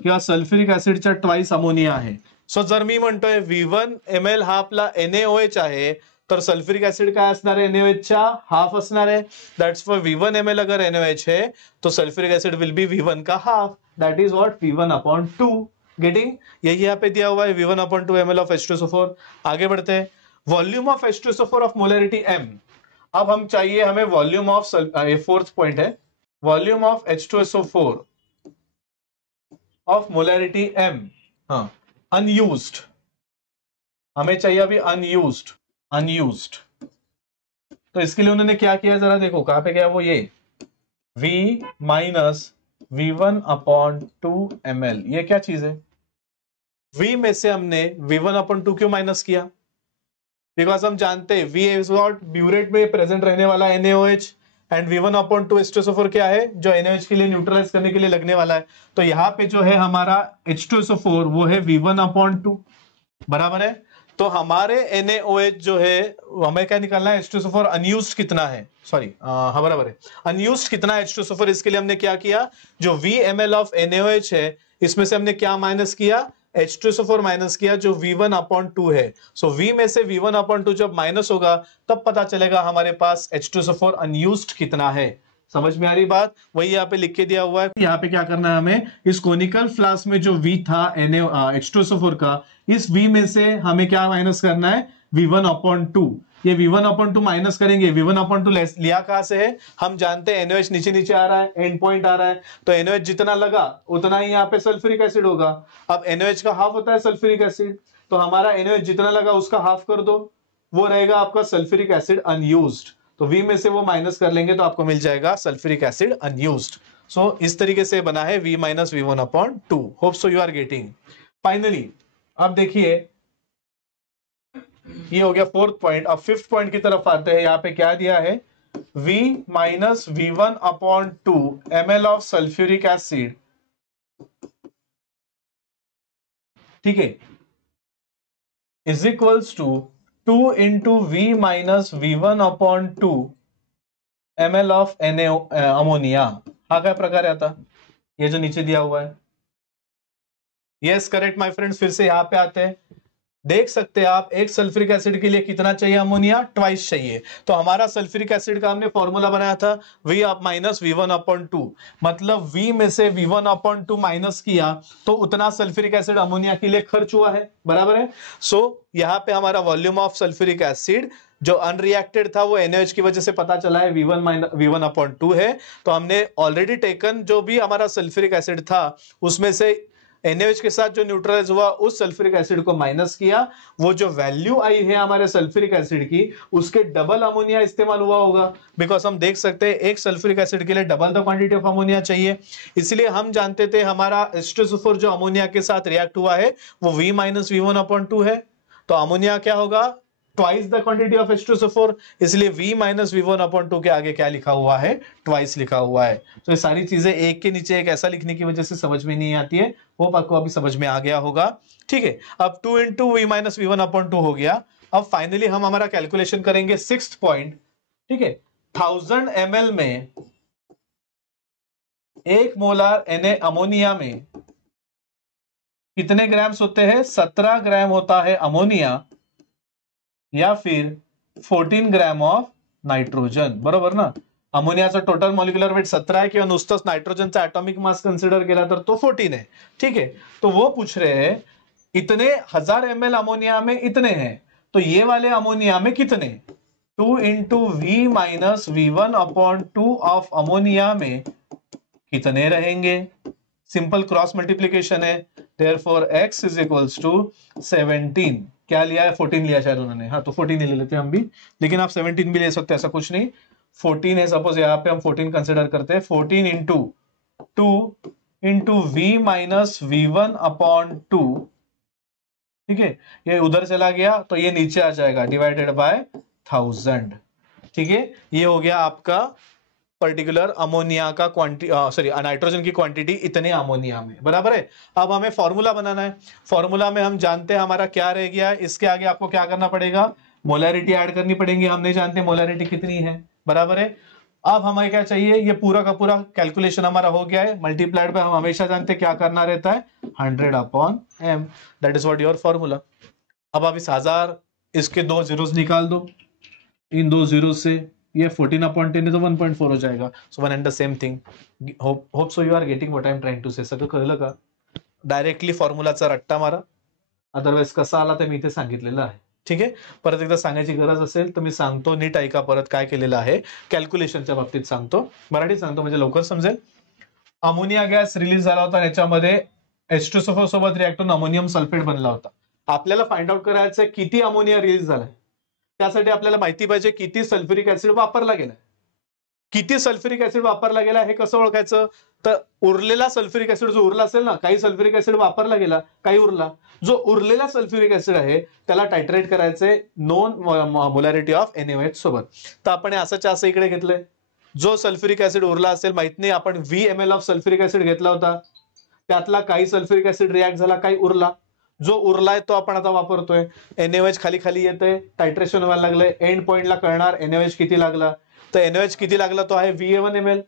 किंवा सल्फ्यूरिक ऍसिडच्या ट्वाइस अमोनिया आहे। सो जर मी म्हणतोय V1 ml हा आपला NaOH आहे, तर सल्फ्युरिक ऍसिड काय असणार आहे NaOH च्या हाफ असणार आहे. दॅट्स फॉर V1 ml अगर NaOH है तो sulphuric acid will B V1 का half, that is what V1/2. Getting, यही यहाँ पे दिया हुआ है V1/2 ml ऑफ H2SO4. आगे बढ़ते हैं. Volume of H2SO4 of molarity M. अब हम चाहिए हमें वॉल्यूम ऑफ, ये फोर्थ पॉइंट है, volume of H2SO4 of molarity M. हाँ, अनयूज्ड हमें चाहिए अभी, अनयूज्ड. तो इसके लिए उन्होंने क्या किया जरा देखो, कहां पे गया वो, ये V माइनस V1/2 ml. ये क्या चीज है? V में से हमने V1/2 क्यों माइनस किया? बिकॉज हम जानते हैं V इज व्हाट, ब्यूरेट में प्रेजेंट रहने वाला NaOH, एंड V1/2 H2SO4 क्या है, जो NaOH के लिए न्यूट्रलाइज करने के लिए लगने वाला है. तो यहाँ पे जो है हमारा H2SO4 वो है V1/2, बराबर है. तो हमारे NaOH जो है, हमें क्या निकालना है, H2SO4 अनयूज्ड कितना है, सॉरी हाँ बराबर है, अनयूज्ड कितना है H2SO4. इसके लिए हमने क्या किया, जो V ml ऑफ NaOH है इसमें से हमने क्या माइनस किया, H2SO4 माइनस किया, जो V1/2 है. सो V में से V1/2 जब माइनस होगा तब पता चलेगा हमारे पास H2SO4 अनयूज्ड कितना है. समझ में आ रही बात? वही यहाँ पे लिख के दिया हुआ है. यहाँ पे क्या करना है हमें, इस कोनिकल फ्लास्क में जो V था H2SO4 का, इस V में से हमें क्या माइनस करना है, V1/2. ये V1/2 माइनस करेंगे. V1/2 लिया कहां से है, हम जानते हैं NaOH नीचे नीचे आ रहा है, एंड पॉइंट आ रहा है, तो NaOH जितना लगा उतना ही यहाँ पे सल्फ्यूरिक एसिड होगा. अब NaOH का हाफ होता है सल्फ्यूरिक एसिड, तो हमारा NaOH जितना लगा उसका हाफ कर दो, वो रहेगा आपका सल्फ्यूरिक एसिड अनयूज्ड. तो V में से वो माइनस कर लेंगे तो आपको मिल जाएगा सल्फ्यूरिक एसिड अनयूज्ड. सो इस तरीके से बना है V minus V1/2. Hope so you are getting. Finally अब देखिए, ये हो गया फोर्थ पॉइंट. अब फिफ्थ पॉइंट की तरफ आते हैं. यहाँ पे क्या दिया है, V minus V1/2 ml of sulphuric acid, ठीक है, is equals to 2 into V minus V1/2 ml of ammonia. हा काय प्रकार है आता, ये जो नीचे दिया हुआ है. Yes correct my friends. फिर से यहां पे आते हैं. देख सकते हैं आप, एक सल्फ्यूरिक एसिड के लिए कितना चाहिए अमोनिया, ट्वाइस चाहिए. तो हमारा सल्फ्यूरिक एसिड का हमने फॉर्मूला बनाया था V माइनस V1/2. मतलब V में से V1/2 माइनस किया तो उतना सल्फ्यूरिक एसिड अमोनिया के लिए खर्च हुआ है, बराबर है. सो यहाँ पे हमारा वॉल्यूम ऑफ सल्फ्यूरिक एसिड जो अनरिएक्टेड था वो NaOH की वजह से पता चला है V1/2 है. तो हमने ऑलरेडी टेकन जो भी हमारा सल्फ्यूरिक एसिड था उसमें से NaOH के साथ जो न्यूट्रलाइज हुआ उस सल्फ्यूरिक एसिड को माइनस किया. वो जो वैल्यू आई है हमारे सल्फ्यूरिक एसिड की, उसके डबल अमोनिया इस्तेमाल हुआ होगा. बिकॉज हम देख सकते हैं एक सल्फ्यूरिक एसिड के लिए double the quantity of ammonia चाहिए. इसलिए हम जानते थे हमारा H2SO4 जो अमोनिया के साथ रिएक्ट हुआ है वो V माइनस V1/2 है. तो अमोनिया क्या होगा, twice the quantity of H2SO4. इसलिए V माइनस V1/2 के आगे क्या लिखा हुआ है, ट्वाइस लिखा हुआ है. तो ये सारी चीजें एक के नीचे एक ऐसा लिखने की वजह से समझ में नहीं आती है. वो आपको अभी समझ में आ गया होगा, ठीक है. अब 2 into V माइनस V1/2 हो गया. अब फाइनली हम हमारा कैलकुलेशन करेंगे सिक्स्थ पॉइंट, ठीक है. 1000 ml में 1 मोलार अमोनिया में कितने ग्राम्स होते हैं, 17 ग्राम होता है अमोनिया, या फिर 14 ग्राम ऑफ नाइट्रोजन, बरोबर ना. अमोनियाचा टोटल मॉलिक्युलर वेट 17 आहे, किंवा नुसतंच नाइट्रोजनचा ऍटॉमिक मास कन्सिडर केला तर तो 14 है, ठीक है. तो वो पूछ रहे हैं इतने 1000 ml अमोनिया में इतने हैं, तो ये वाले अमोनिया में कितने, 2 into V minus V1/2 of ammonia में कितने रहेंगे. सिंपल क्रॉस मल्टीप्लीकेशन है. Therefore x is equals to 17. क्या लिया है, 14 लिया शायद उन्होंने, हाँ तो 14 ले लेते हैं हम भी, लेकिन आप 17 भी ले सकते हैं, ऐसा कुछ नहीं. 14 है, सपोज यहाँ पे हम 14 कंसिडर करते हैं. 14 into 2 into V minus V1/2, ठीक है. ये उधर चला गया तो ये नीचे आ जाएगा, डिवाइडेड बाय 1000, ठीक है. ये हो गया आपका पर्टिकुलर अमोनिया का क्वांटिटी, सॉरी नाइट्रोजन की क्वांटिटी इतने अमोनिया में, बराबर है. अब हमें फॉर्मूला बनाना है. फॉर्मूला में हम जानते हैं हमारा क्या रह गया है, इसके आगे आपको क्या करना पड़ेगा, मोलैरिटी ऐड करनी पड़ेगी. हम नहीं जानते मोलैरिटी कितनी है, बराबर है. अब हमें क्या चाहिए, ये पूरा का पूरा कैलकुलेशन हमारा हो गया है. मल्टीप्लाइड पे हम हमेशा जानते हैं क्या करना रहता है, 100/m. That is what your formula. अब आप इस 1000 इसके 2 जीरोस निकाल दो, इन 2 जीरो से ये 14/10 तो 1.4 हो जाएगा. So one and the same thing. Hope so you are getting what I am trying to say. सगळं कळलं का? डायरेक्टली फॉर्म्युलाचा रट्टा मारा, अदरवाइज कसा आला ते मी इथे सांगितलेलं आहे. ठीक आहे, परत एकदा सांगायची गरज असेल तर मी सांगतो, नीट ऐका परत काय केलेलं आहे. कॅल्क्युलेशनच्या बाबतीत सांगतो, मराठीत सांगतो म्हणजे लवकर समजेल. अमोनिया गॅस रिलीज झाला होता, याच्यामध्ये H2SO4 सोबत रिॲक्ट होऊन अमोनियम सल्फेट बनला होता. आपल्याला फाइंड आउट करायचं आहे किती अमोनिया रिलीज झालाय. त्यासाठी आपल्याला माहिती पाहिजे किती सल्फ्युरिक ऍसिड वापरला गेलाय. किती सल्फ्युरिक ऍसिड वापरला गेला हे कसं ओळखायचं? तर उरलेला सल्फ्युरिक ऍसिड जो उरला असेल ना, काही सल्फ्युरिक ऍसिड वापरला गेला, काही उरला, जो उरलेला सल्फ्युरिक ऍसिड आहे त्याला टायट्रेट करायचंय नॉन मोलॅरिटी ऑफ NaOH सोबत. तर आपण असंच्या असं इकडे घेतलंय. जो सल्फ्युरिक ऍसिड उरला असेल, माहित नाही, आपण 20 ml ऑफ सल्फ्युरिक ऍसिड घेतला होता, त्यातला काही सल्फ्युरिक ऍसिड रिॲक्ट झाला, काही उरला. जो उरलाय तो आपण आता वापरतोय. NaOH खाली खाली येतंय, टायट्रेशन व्हायला लागलंय. एंड पॉइंटला कळणार NaOH किती लागला. तर NaOH किती लागला तो आहे VA1 ml.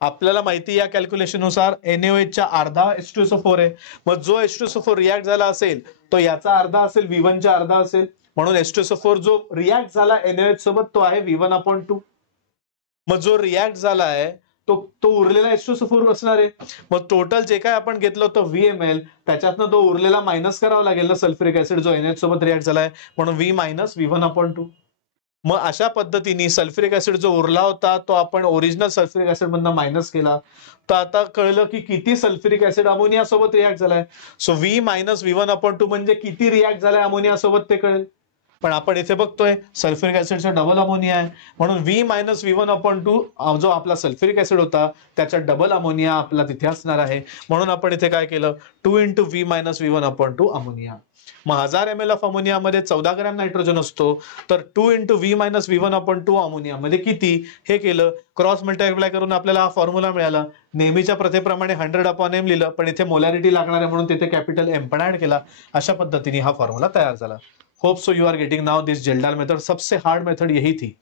आपल्याला माहिती या कॅल्क्युलेशन नुसार NaOH च्या अर्धा H2SO4 आहे. मग जो H2SO4 रिॲक्ट झाला असेल तो याचा अर्धा असेल, V1 च्या अर्धा असेल. म्हणून H2SO4 जो रिॲक्ट झाला NaOH सोबत तो आहे V1/2. मग जो रिॲक्ट झाला आहे तो उरलेला H2SO4 असणार आहे. मग टोटल जे काय आपण घेतलं होतं VML, त्याच्यातनं तो उरलेला मायनस करावा लागेल ना सल्फ्युरिक ऍसिड जो NaOH सोबत रिॲक्ट झालाय, म्हणून V - V1/2. मग अशा पद्धतीने सल्फ्युरिक ऍसिड जो उरला होता तो आपण ओरिजिनल सल्फ्युरिक ऍसिड मधनं मायनस केला. तर आता कळलं की किती सल्फ्युरिक ऍसिड अमोनिया सोबत रिॲक्ट झालाय. सो V - V1/2 म्हणजे किती रिॲक्ट झालाय अमोनिया सोबत ते कळेल. पण आपण इथे बघतोय सल्फ्युरिक ऍसिडचा डबल अमोनिया आहे, म्हणून V - V1/2 जो आपला सल्फ्युरिक ऍसिड होता त्याचा डबल अमोनिया आपला तिथे असणार आहे. म्हणून आपण इथे काय केलं, 2 × V - V1/2 ammonia. Mug 1000 ml of ammonia मध्ये 14 ग्रॅम नायट्रोजन असतो, तर 2 × V - V1/2 अमोनिया मध्ये किती हे केलं, क्रॉस मल्टिप्लाय करून आपल्याला हा फॉर्म्युला मिळाला. नेहमीच्या प्रथेप्रमाणे 100/m लिहिलं, पण इथे मोलॅरिटी लागणार आहे म्हणून तिथे कॅपिटल M पण ऍड केला. अशा पद्धतीने हा फॉर्म्युला तयार झाला. Hope so you are getting now this Kjeldahl method. सबसे हार्ड मेथड यही थी.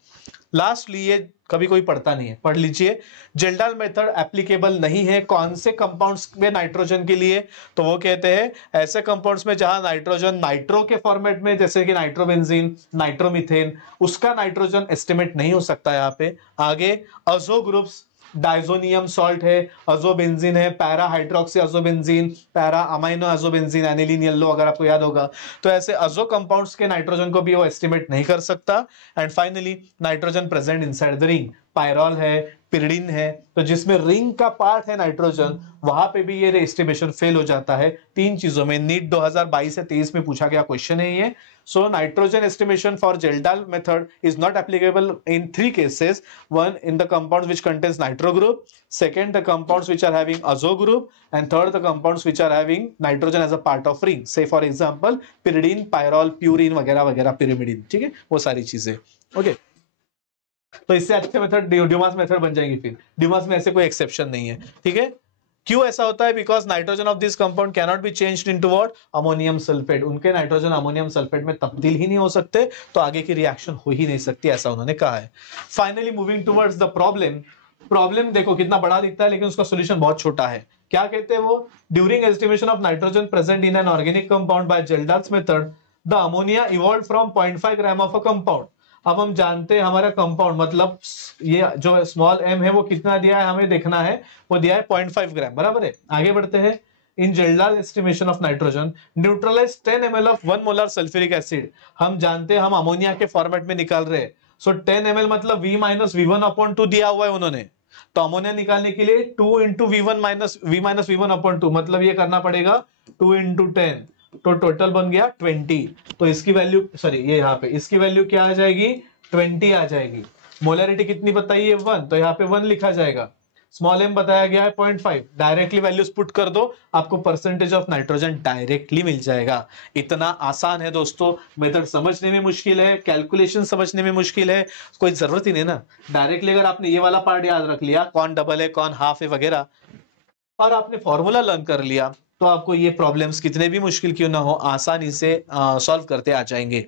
लास्टली ये कभी कोई पढ़ता नहीं है, पढ़ लीजिए. जेल्डाल मेथड एप्लीकेबल नहीं है कौन से कंपाउंड्स में नाइट्रोजन के लिए? तो वो कहते हैं ऐसे कंपाउंड्स में जहां नाइट्रोजन नाइट्रो के फॉर्मेट में, जैसे कि नाइट्रोबेंजीन, नाइट्रोमीथेन, उसका नाइट्रोजन एस्टिमेट नहीं हो सकता. यहाँ पे आगे अजो ग्रुप्स, डाइजोनियम सॉल्ट है, अजोबेंजीन है, para hydroxy azobenzene, para amino azobenzene, aniline yellow, अगर आपको याद होगा. तो ऐसे अजो कंपाउंड्स के नाइट्रोजन को भी वो एस्टिमेट नहीं कर सकता. And finally nitrogen present inside the ring, pyrrole है, पिरिडिन है, तो जिसमें रिंग का पार्ट है नाइट्रोजन, वहां पे भी ये एस्टिमेशन फेल हो जाता है. 3 चीजों में. नीट 2022 से 23 में पूछा गया क्वेश्चन है ये. So nitrogen estimation for Geldahl method is not applicable in 3 cases. One, in the compounds which contains nitro group. Second, the compounds which are having azo group. And third, the compounds which are having nitrogen as a part of ring. Say for example, pyridine, pyrrole, purine वगैरह वगैरह, pyrimidine. ठीक है, वो सारी चीजें. Okay, तो इससे अच्छे मेथड ड्यूमास मेथड बन जाएंगी. फिर ड्यूमास में ऐसे कोई एक्सेप्शन नहीं है. ठीक है, क्यों ऐसा होता है? Because nitrogen of this compound can not be changed into what, ammonium sulphate. उनके नाइट्रोजन अमोनियम सल्फेट में तब्दील ही नहीं हो सकते, तो आगे की रिएक्शन हो ही नहीं सकती, ऐसा उन्होंने कहा है. Finally moving towards the problem. Problem देखो कितना बड़ा दिखता है, लेकिन उसका सोल्यूशन बहुत छोटा है. क्या कहते हैं वो? During estimation of nitrogen present in an organic compound by Kjeldahl's method, the ammonia evolve from 0.5 gram of a compound. अब हम जानते हैं हमारा कंपाउंड, मतलब ये जो स्मॉल m है वो कितना दिया है हमें देखना है, वो दिया है 0.5 ग्राम. बराबर है. आगे बढ़ते हैं. In Kjeldahl estimation of nitrogen neutralize 10 ml of 1 molar sulphuric acid. हम जानते हैं हम अमोनिया के फॉर्मेट में निकाल रहे हैं. सो 10 ml मतलब V - V1/2 दिया हुआ है उन्होंने. तो अमोनिया निकालने के लिए 2 × V - V1/2 मतलब ये करना पड़ेगा 2 × 10, तो टोटल बन गया 20. तो इसकी वैल्यू, सॉरी ये यहाँ पे इसकी वैल्यू क्या आ जाएगी, 20 आ जाएगी. मोलैरिटी कितनी बताइए 1, तो यहाँ पे 1 लिखा जाएगा. स्मॉल m बताया गया है 0.5. डायरेक्टली वैल्यूज पुट कर दो, आपको परसेंटेज ऑफ नाइट्रोजन डायरेक्टली मिल जाएगा. इतना आसान है दोस्तों. मेथड समझने में मुश्किल है, कैलकुलेशन समझने में मुश्किल है, कोई जरूरत ही नहीं ना. डायरेक्टली अगर आपने ये वाला पार्ट याद रख लिया, कौन डबल है कौन हाफ है वगैरह, और आपने फॉर्मूला लर्न कर लिया, तो आपको ये प्रॉब्लम्स कितने भी मुश्किल क्यों ना हो आसानी से सॉल्व करते आ जाएंगे.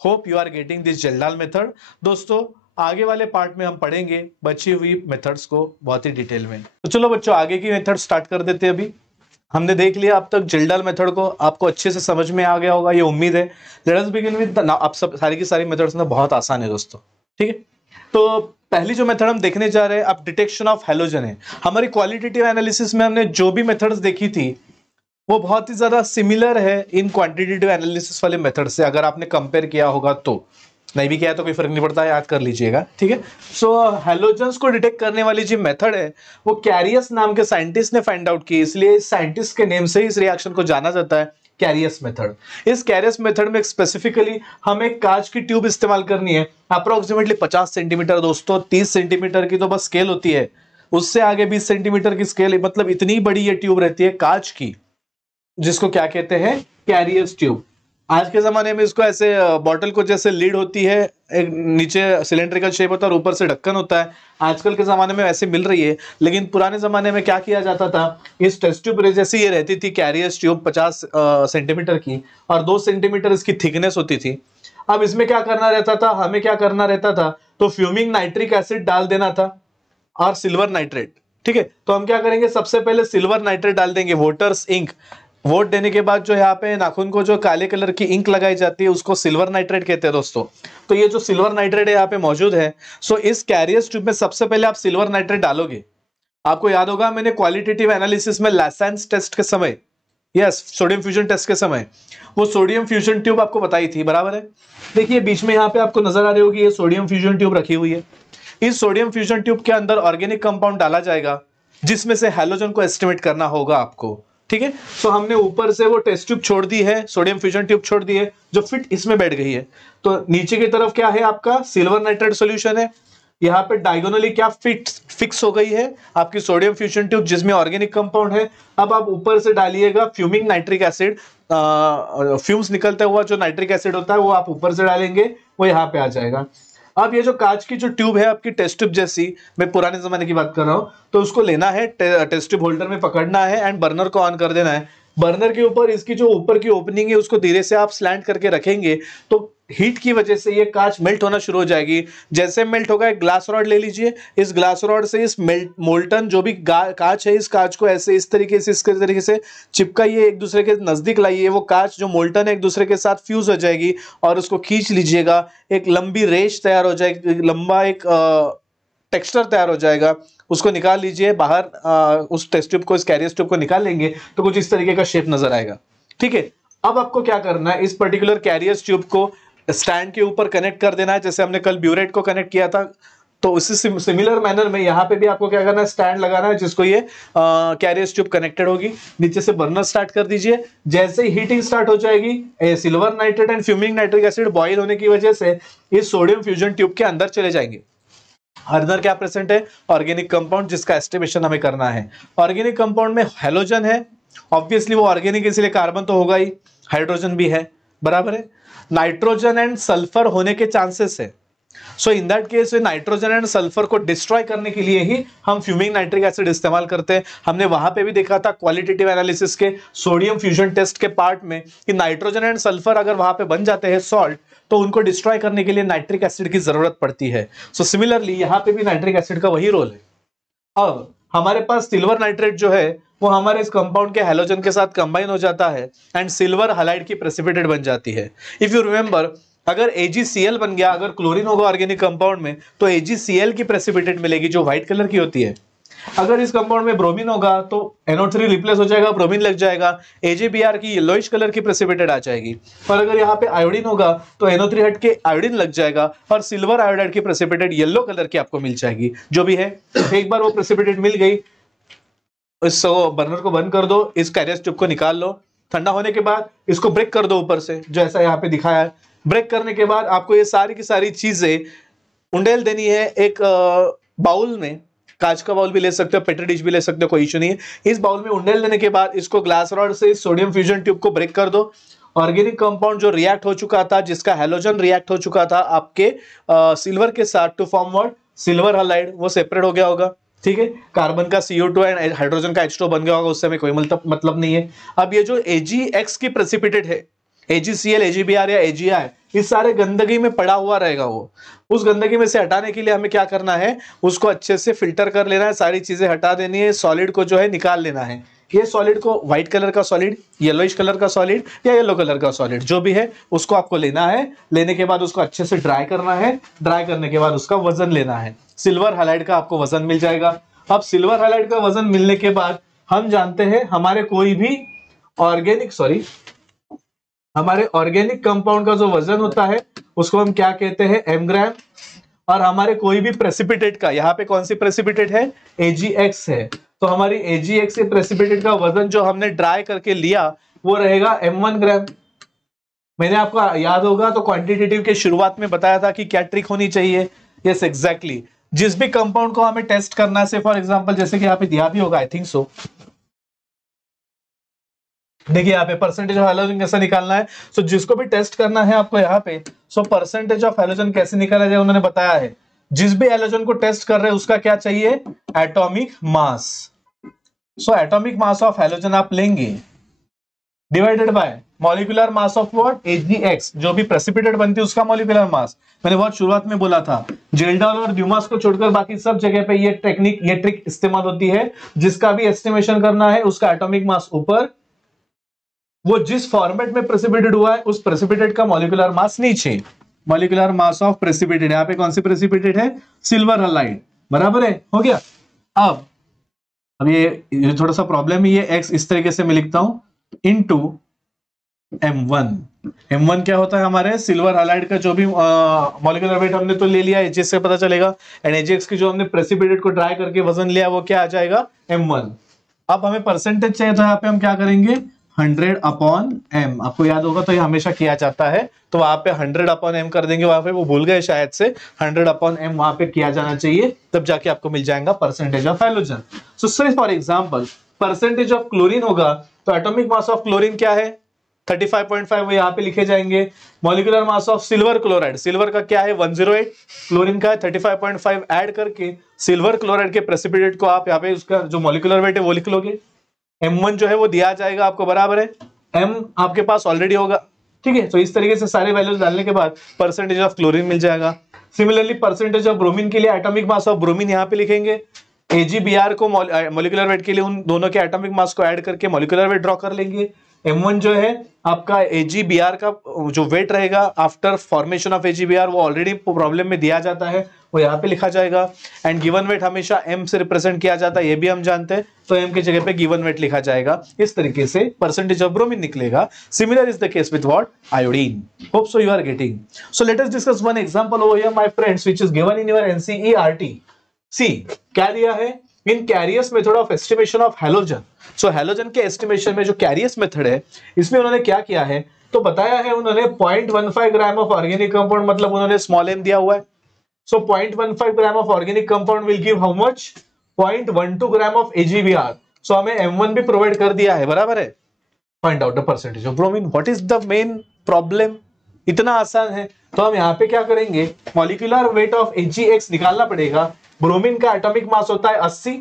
Hope you are getting this Kjeldahl method. दोस्तों आगे वाले पार्ट में हम पढ़ेंगे बची हुई मेथड्स को बहुत ही डिटेल में. तो चलो बच्चों आगे की मेथड स्टार्ट कर देते हैं. अभी हमने देख लिया अब तक जिल्डल मेथड को, आपको अच्छे से समझ में आ गया होगा ये उम्मीद है। लेट अस बिगिन विद अब सब सारी की सारी मेथड्स ना बहुत आसान है दोस्तों, ठीक है। तो पहली जो मेथड हम देखने जा रहे हैं अब डिटेक्शन ऑफ हैलोजन है। हमारी क्वालिटेटिव एनालिसिस में हमने जो भी मेथड्स देखी थी वो बहुत ही ज्यादा सिमिलर है इन क्वांटिटेटिव एनालिसिस वाले मेथड से, अगर आपने कंपेयर किया होगा तो। नहीं भी किया तो कोई फर्क नहीं पड़ता है, याद कर लीजिएगा, ठीक है। सो हैलोजन्स को डिटेक्ट करने वाली जो मेथड है वो कैरियस नाम के साइंटिस्ट ने फाइंड आउट की, इसलिए इस साइंटिस्ट के नेम से इस रिएक्शन को जाना जाता है कैरियस मेथड। इस कैरियस मेथड में स्पेसिफिकली हमें कांच की ट्यूब इस्तेमाल करनी है, अप्रोक्सीमेटली 50 सेंटीमीटर दोस्तों, 30 सेंटीमीटर की तो बस स्केल होती है, उससे आगे 20 सेंटीमीटर की स्केल, मतलब इतनी बड़ी ये ट्यूब रहती है कांच की, जिसको क्या कहते हैं, कैरियस ट्यूब। आज के जमाने में इसको ऐसे बॉटल को जैसे लीड होती है, एक नीचे सिलेंड्रिकल शेप होता है और ऊपर से ढक्कन होता है, आजकल के जमाने में वैसे मिल रही है, लेकिन पुराने जमाने में क्या किया जाता था, इस टेस्ट ट्यूब जैसी ये रहती थी कैरियस ट्यूब 50 सेंटीमीटर की और 2 सेंटीमीटर इसकी थिकनेस होती थी। अब इसमें क्या करना रहता था, हमें क्या करना रहता था, तो फ्यूमिंग नाइट्रिक एसिड डाल देना था और सिल्वर नाइट्रेट, ठीक है। तो हम क्या करेंगे, सबसे पहले सिल्वर नाइट्रेट डाल देंगे, वोटर्स इंक, वोट देने के बाद जो यहाँ पे नाखून को जो काले कलर की इंक लगाई जाती है उसको सिल्वर नाइट्रेट कहते हैं दोस्तों। तो ये जो सिल्वर नाइट्रेट है यहाँ पे मौजूद है, सो इस कैरियस ट्यूब में सबसे पहले आप सिल्वर नाइट्रेट डालोगे। आपको याद होगा मैंने क्वालिटेटिव एनालिसिस में लासेंस टेस्ट के समय, यस सोडियम फ्यूजन टेस्ट के समय वो सोडियम फ्यूजन ट्यूब आपको बताई थी, बराबर है। देखिए बीच में यहाँ पे आपको नजर आ रही होगी ये सोडियम फ्यूजन ट्यूब रखी हुई है। इस सोडियम फ्यूजन ट्यूब के अंदर ऑर्गेनिक कंपाउंड डाला जाएगा जिसमें से हैलोजन को एस्टिमेट करना होगा आपको, ठीक है। सो हमने ऊपर से वो टेस्ट ट्यूब छोड़ दी है, सोडियम फ्यूजन ट्यूब छोड़ दी है जो फिट इसमें बैठ गई है। तो नीचे की तरफ क्या है, आपका सिल्वर नाइट्रेट सॉल्यूशन है, यहाँ पे डायगोनली क्या फिक्स हो गई है आपकी सोडियम फ्यूजन ट्यूब जिसमें ऑर्गेनिक कंपाउंड है। अब आप ऊपर से डालिएगा फ्यूमिंग नाइट्रिक एसिड, फ्यूम्स निकलता हुआ जो नाइट्रिक एसिड होता है वो आप ऊपर से डालेंगे, वो यहाँ पे आ जाएगा। अब ये जो कांच की जो ट्यूब है आपकी टेस्ट ट्यूब जैसी, मैं पुराने जमाने की बात कर रहा हूं, तो उसको लेना है, टेस्ट ट्यूब होल्डर में पकड़ना है एंड बर्नर को ऑन कर देना है। बर्नर के ऊपर इसकी जो ऊपर की ओपनिंग है उसको धीरे से आप स्लैंट करके रखेंगे तो हीट की वजह से ये कांच मेल्ट होना शुरू हो जाएगी। जैसे मेल्ट होगा, एक ग्लास रॉड ले लीजिए, इस ग्लास रॉड से इस मोल्टन जो भी कांच है, इस कांच को ऐसे इस तरीके से चिपकाइए, एक दूसरे के नजदीक लाइए, वो कांच जो मोल्टन है एक दूसरे के साथ फ्यूज हो जाएगी और उसको खींच लीजिएगा, एक लंबी रेश तैयार हो जाएगी, लंबा एक टेक्सचर तैयार हो जाएगा, उसको निकाल लीजिए बाहर, उस टेस्ट ट्यूब को, इस कैरियस ट्यूब को निकाल लेंगे तो कुछ इस तरीके का शेप नजर आएगा, ठीक है। अब आपको क्या करना है, इस पर्टिकुलर कैरियस ट्यूब को स्टैंड के ऊपर कनेक्ट कर देना है, जैसे हमने कल ब्यूरेट को कनेक्ट किया था, तो उसी सिमिलर मैनर में यहाँ पे भी आपको क्या करना है, स्टैंड लगाना है जिसको ये कैरियस ट्यूब कनेक्टेड होगी। नीचे से बर्नर स्टार्ट कर दीजिए, जैसे ही हीटिंग स्टार्ट हो जाएगी silver nitrate and fuming nitric acid boil होने की वजह से इस सोडियम फ्यूजन ट्यूब के अंदर चले जाएंगे। अंदर क्या प्रेजेंट है, ऑर्गेनिक कंपाउंड जिसका एस्टिमेशन हमें करना है। ऑर्गेनिक कंपाउंड में हैलोजन है, ऑब्वियसली वो ऑर्गेनिक इसलिए कार्बन तो होगा ही, हाइड्रोजन भी है, बराबर है। नाइट्रोजन एंड सल्फर होने के चांसेस है, so in that case nitrogen and sulphur को डिस्ट्रॉय करने के लिए ही हम फ्यूमिंग नाइट्रिक एसिड इस्तेमाल करते हैं। हमने वहां पे भी देखा था क्वालिटेटिव एनालिसिस के सोडियम फ्यूजन टेस्ट के पार्ट में कि नाइट्रोजन एंड सल्फर अगर वहां पे बन जाते हैं सॉल्ट, तो उनको डिस्ट्रॉय करने के लिए नाइट्रिक एसिड की जरूरत पड़ती है। सो सिमिलरली यहाँ पे भी नाइट्रिक एसिड का वही रोल है। अब हमारे पास सिल्वर नाइट्रेट जो है वो हमारे इस कंपाउंड के हैलोजन के साथ कंबाइन हो जाता है एंड सिल्वर हैलाइड की प्रेसिपिटेट बन जाती है। इफ यू रिमेंबर, अगर AgCl बन गया, अगर क्लोरीन होगा ऑर्गेनिक कंपाउंड में तो AgCl की प्रेसिपिटेट मिलेगी जो व्हाइट कलर की होती है। अगर इस कंपाउंड में ब्रोमीन होगा तो NO3 रिप्लेस हो जाएगा, ब्रोमीन लग जाएगा, AgBr की येलोइश कलर की प्रेसिपिटेट आ जाएगी। और अगर यहाँ पे आयोडीन होगा तो NO3 हट के आयोडीन लग जाएगा और सिल्वर आयोडाइड की प्रेसिपिटेट येलो कलर की आपको मिल जाएगी। जो भी है, एक बार वो प्रेसिपिटेट मिल गई, इस बर्नर को बंद कर दो, इस कैरियस ट्यूब को निकाल लो, ठंडा होने के बाद इसको ब्रेक कर दो ऊपर से, जो ऐसा यहाँ पे दिखाया है। ब्रेक करने के बाद आपको ये सारी की सारी चीजें उंडेल देनी है एक बाउल में, कांच का बाउल भी ले सकते हो, पेट्री डिश भी ले सकते हो, कोई इशू नहीं है। इस बाउल में उंडेल देने के बाद इसको ग्लास रॉड से सोडियम फ्यूजन ट्यूब को ब्रेक कर दो। ऑर्गेनिक कंपाउंड जो रिएक्ट हो चुका था, जिसका हैलोजन रिएक्ट हो चुका था आपके सिल्वर के साथ to form what, silver halide, वो सेपरेट हो गया होगा, ठीक है। कार्बन का CO2 एंड हाइड्रोजन का H2 बन गया होगा, उससे हमें कोई मतलब नहीं है। अब ये जो AgX की प्रेसिपिटेट है, AgCl, AgBr या AgI, इस सारे गंदगी में पड़ा हुआ रहेगा, वो उस गंदगी में से हटाने के लिए हमें क्या करना है, उसको अच्छे से फिल्टर कर लेना है, सारी चीजें हटा देनी है, सॉलिड को जो है निकाल लेना है। ये सॉलिड को व्हाइट कलर का सॉलिड, येलोइश कलर का सॉलिड या येलो कलर का सॉलिड जो भी है उसको आपको लेना है। लेने के बाद उसको अच्छे से ड्राई करना है। ड्राई करने के बाद उसका वजन लेना है। सिल्वर हैलाइड का आपको वजन मिल जाएगा। अब सिल्वर हैलाइड का वजन मिलने के बाद हम जानते हैं हमारे कोई भी हमारे ऑर्गेनिक कंपाउंड का जो वजन होता है उसको हम क्या कहते हैं, एम ग्राम। और हमारे कोई भी प्रेसिपिटेट का, यहाँ पे कौन सी प्रेसिपिटेट है, AgX है, तो हमारी AgX के प्रेसिपिटेट का वजन जो हमने ड्राई करके लिया वो रहेगा M1 ग्राम। मैंने आपको याद होगा तो क्वांटिटेटिव के शुरुआत में बताया था कि क्या ट्रिक होनी चाहिए। यस एग्जैक्टली, जिस भी कंपाउंड को हमें टेस्ट करना है, फॉर एग्जांपल जैसे कि यहाँ पे दिया भी होगा, आई थिंक सो, देखिए यहाँ पे परसेंटेज ऑफ हैलोजन कैसे निकालना है। सो जिसको भी टेस्ट करना है आपको यहाँ पे, सो परसेंटेज ऑफ हैलोजन कैसे निकाला जाए उन्होंने बताया है। जिस भी हैलोजन को टेस्ट कर रहे हैं उसका क्या चाहिए, atomic mass. So atomic mass of halogen आप लेंगे divided by molecular mass of what, AgX, जो भी प्रेसिपिटेट बनती है उसका मॉलिक्यूलर मास। मैंने बहुत शुरुआत में बोला था जेल्डाल और ड्यूमास को छोड़कर बाकी सब जगह पे ये टेक्निक, ये ट्रिक इस्तेमाल होती है। जिसका भी एस्टिमेशन करना है उसका एटॉमिक मास ऊपर, वो जिस फॉर्मेट में प्रेसिपिटेट हुआ है उस प्रेसिपिटेट का मॉलिक्यूलर मास नीचे। मॉलिक्यूलर मास ऑफ प्रेसिपिटेट, यहाँ पे कौन सी प्रेसिपिटेट है, सिल्वर हैलाइड, बराबर है, हो गया। अब ये थोड़ा सा प्रॉब्लम है, ये x इस तरीके से मैं लिखता हूं इनटू M1। M1 क्या होता है, हमारे सिल्वर हैलाइड का जो भी मॉलिक्यूलर वेट हमने तो ले लिया, AgX से पता चलेगा, एंड AgX की जो हमने प्रेसिपिटेट को ड्राई करके वजन लिया वो क्या आ जाएगा, M1। अब हमें परसेंटेज चाहिए तो यहाँ पे हम क्या करेंगे, 100 अपॉन m। आपको याद होगा तो ये हमेशा किया जाता है, तो वहां पे 100 अपॉन m कर देंगे, वहां पे वो भूल गए शायद से, 100 अपॉन m वहां पे किया जाना चाहिए, तब जाके आपको मिल जाएगा percentage of halogen. So say for example percentage of chlorine होगा तो एटॉमिक मास ऑफ क्लोरीन क्या है, 35.5, वो यहाँ पे लिखे जाएंगे। Molecular mass of silver chloride, silver का क्या है 108, क्लोरीन का है 35.5, ऐड करके सिल्वर क्लोराइड के प्रेसिपिटेट को आप यहाँ पे उसका जो मॉलिक्यूलर वेट है वो लिख लोगे। M1 जो है वो दिया जाएगा आपको, बराबर है, M आपके पास ऑलरेडी होगा, ठीक है। तो इस तरीके से सारे वैल्यूज डालने के बाद परसेंटेज ऑफ क्लोरीन मिल जाएगा। सिमिलरली परसेंटेज ऑफ ब्रोमीन के लिए एटॉमिक मास ऑफ ब्रोमीन यहाँ पे लिखेंगे, AgBr को मॉलिक्यूलर वेट के लिए उन दोनों के एटॉमिक मास को ऐड करके मॉलिक्यूलर वेट ड्रॉ कर लेंगे। M1 जो है आपका AgBr का जो वेट रहेगा आफ्टर फॉर्मेशन ऑफ AgBr वो ऑलरेडी प्रॉब्लम में दिया जाता है, वो यहाँ पे लिखा जाएगा। एंड गिवन वेट हमेशा m से रिप्रेजेंट किया जाता है, ये भी हम जानते हैं, तो m की जगह पे गिवन वेट लिखा जाएगा। इस तरीके से परसेंटेज ऑफ ब्रोमीन निकलेगा। Similar is the case with what, iodine. Hope so you are getting. So let us discuss one example over here my friends which is given in your NCERT। See क्या दिया है, in Carius method of estimation of halogen. So halogen के estimation में जो कैरियस method है इसमें उन्होंने क्या किया है, तो बताया है उन्होंने 0.15 ग्राम ऑफ ऑर्गेनिक कंपाउंड, मतलब उन्होंने स्मॉल m दिया हुआ है। सो 0.15 gram of organic compound will give how much, 0.12 gram of AgBr। सो हमें M1 भी प्रोवाइड कर दिया है, बराबर है। Find out the percentage of bromine. What is the main problem, इतना आसान है। तो हम यहाँ पे क्या करेंगे, मॉलिक्यूलर वेट ऑफ AgX निकालना पड़ेगा। ब्रोमीन का एटॉमिक मास होता है 80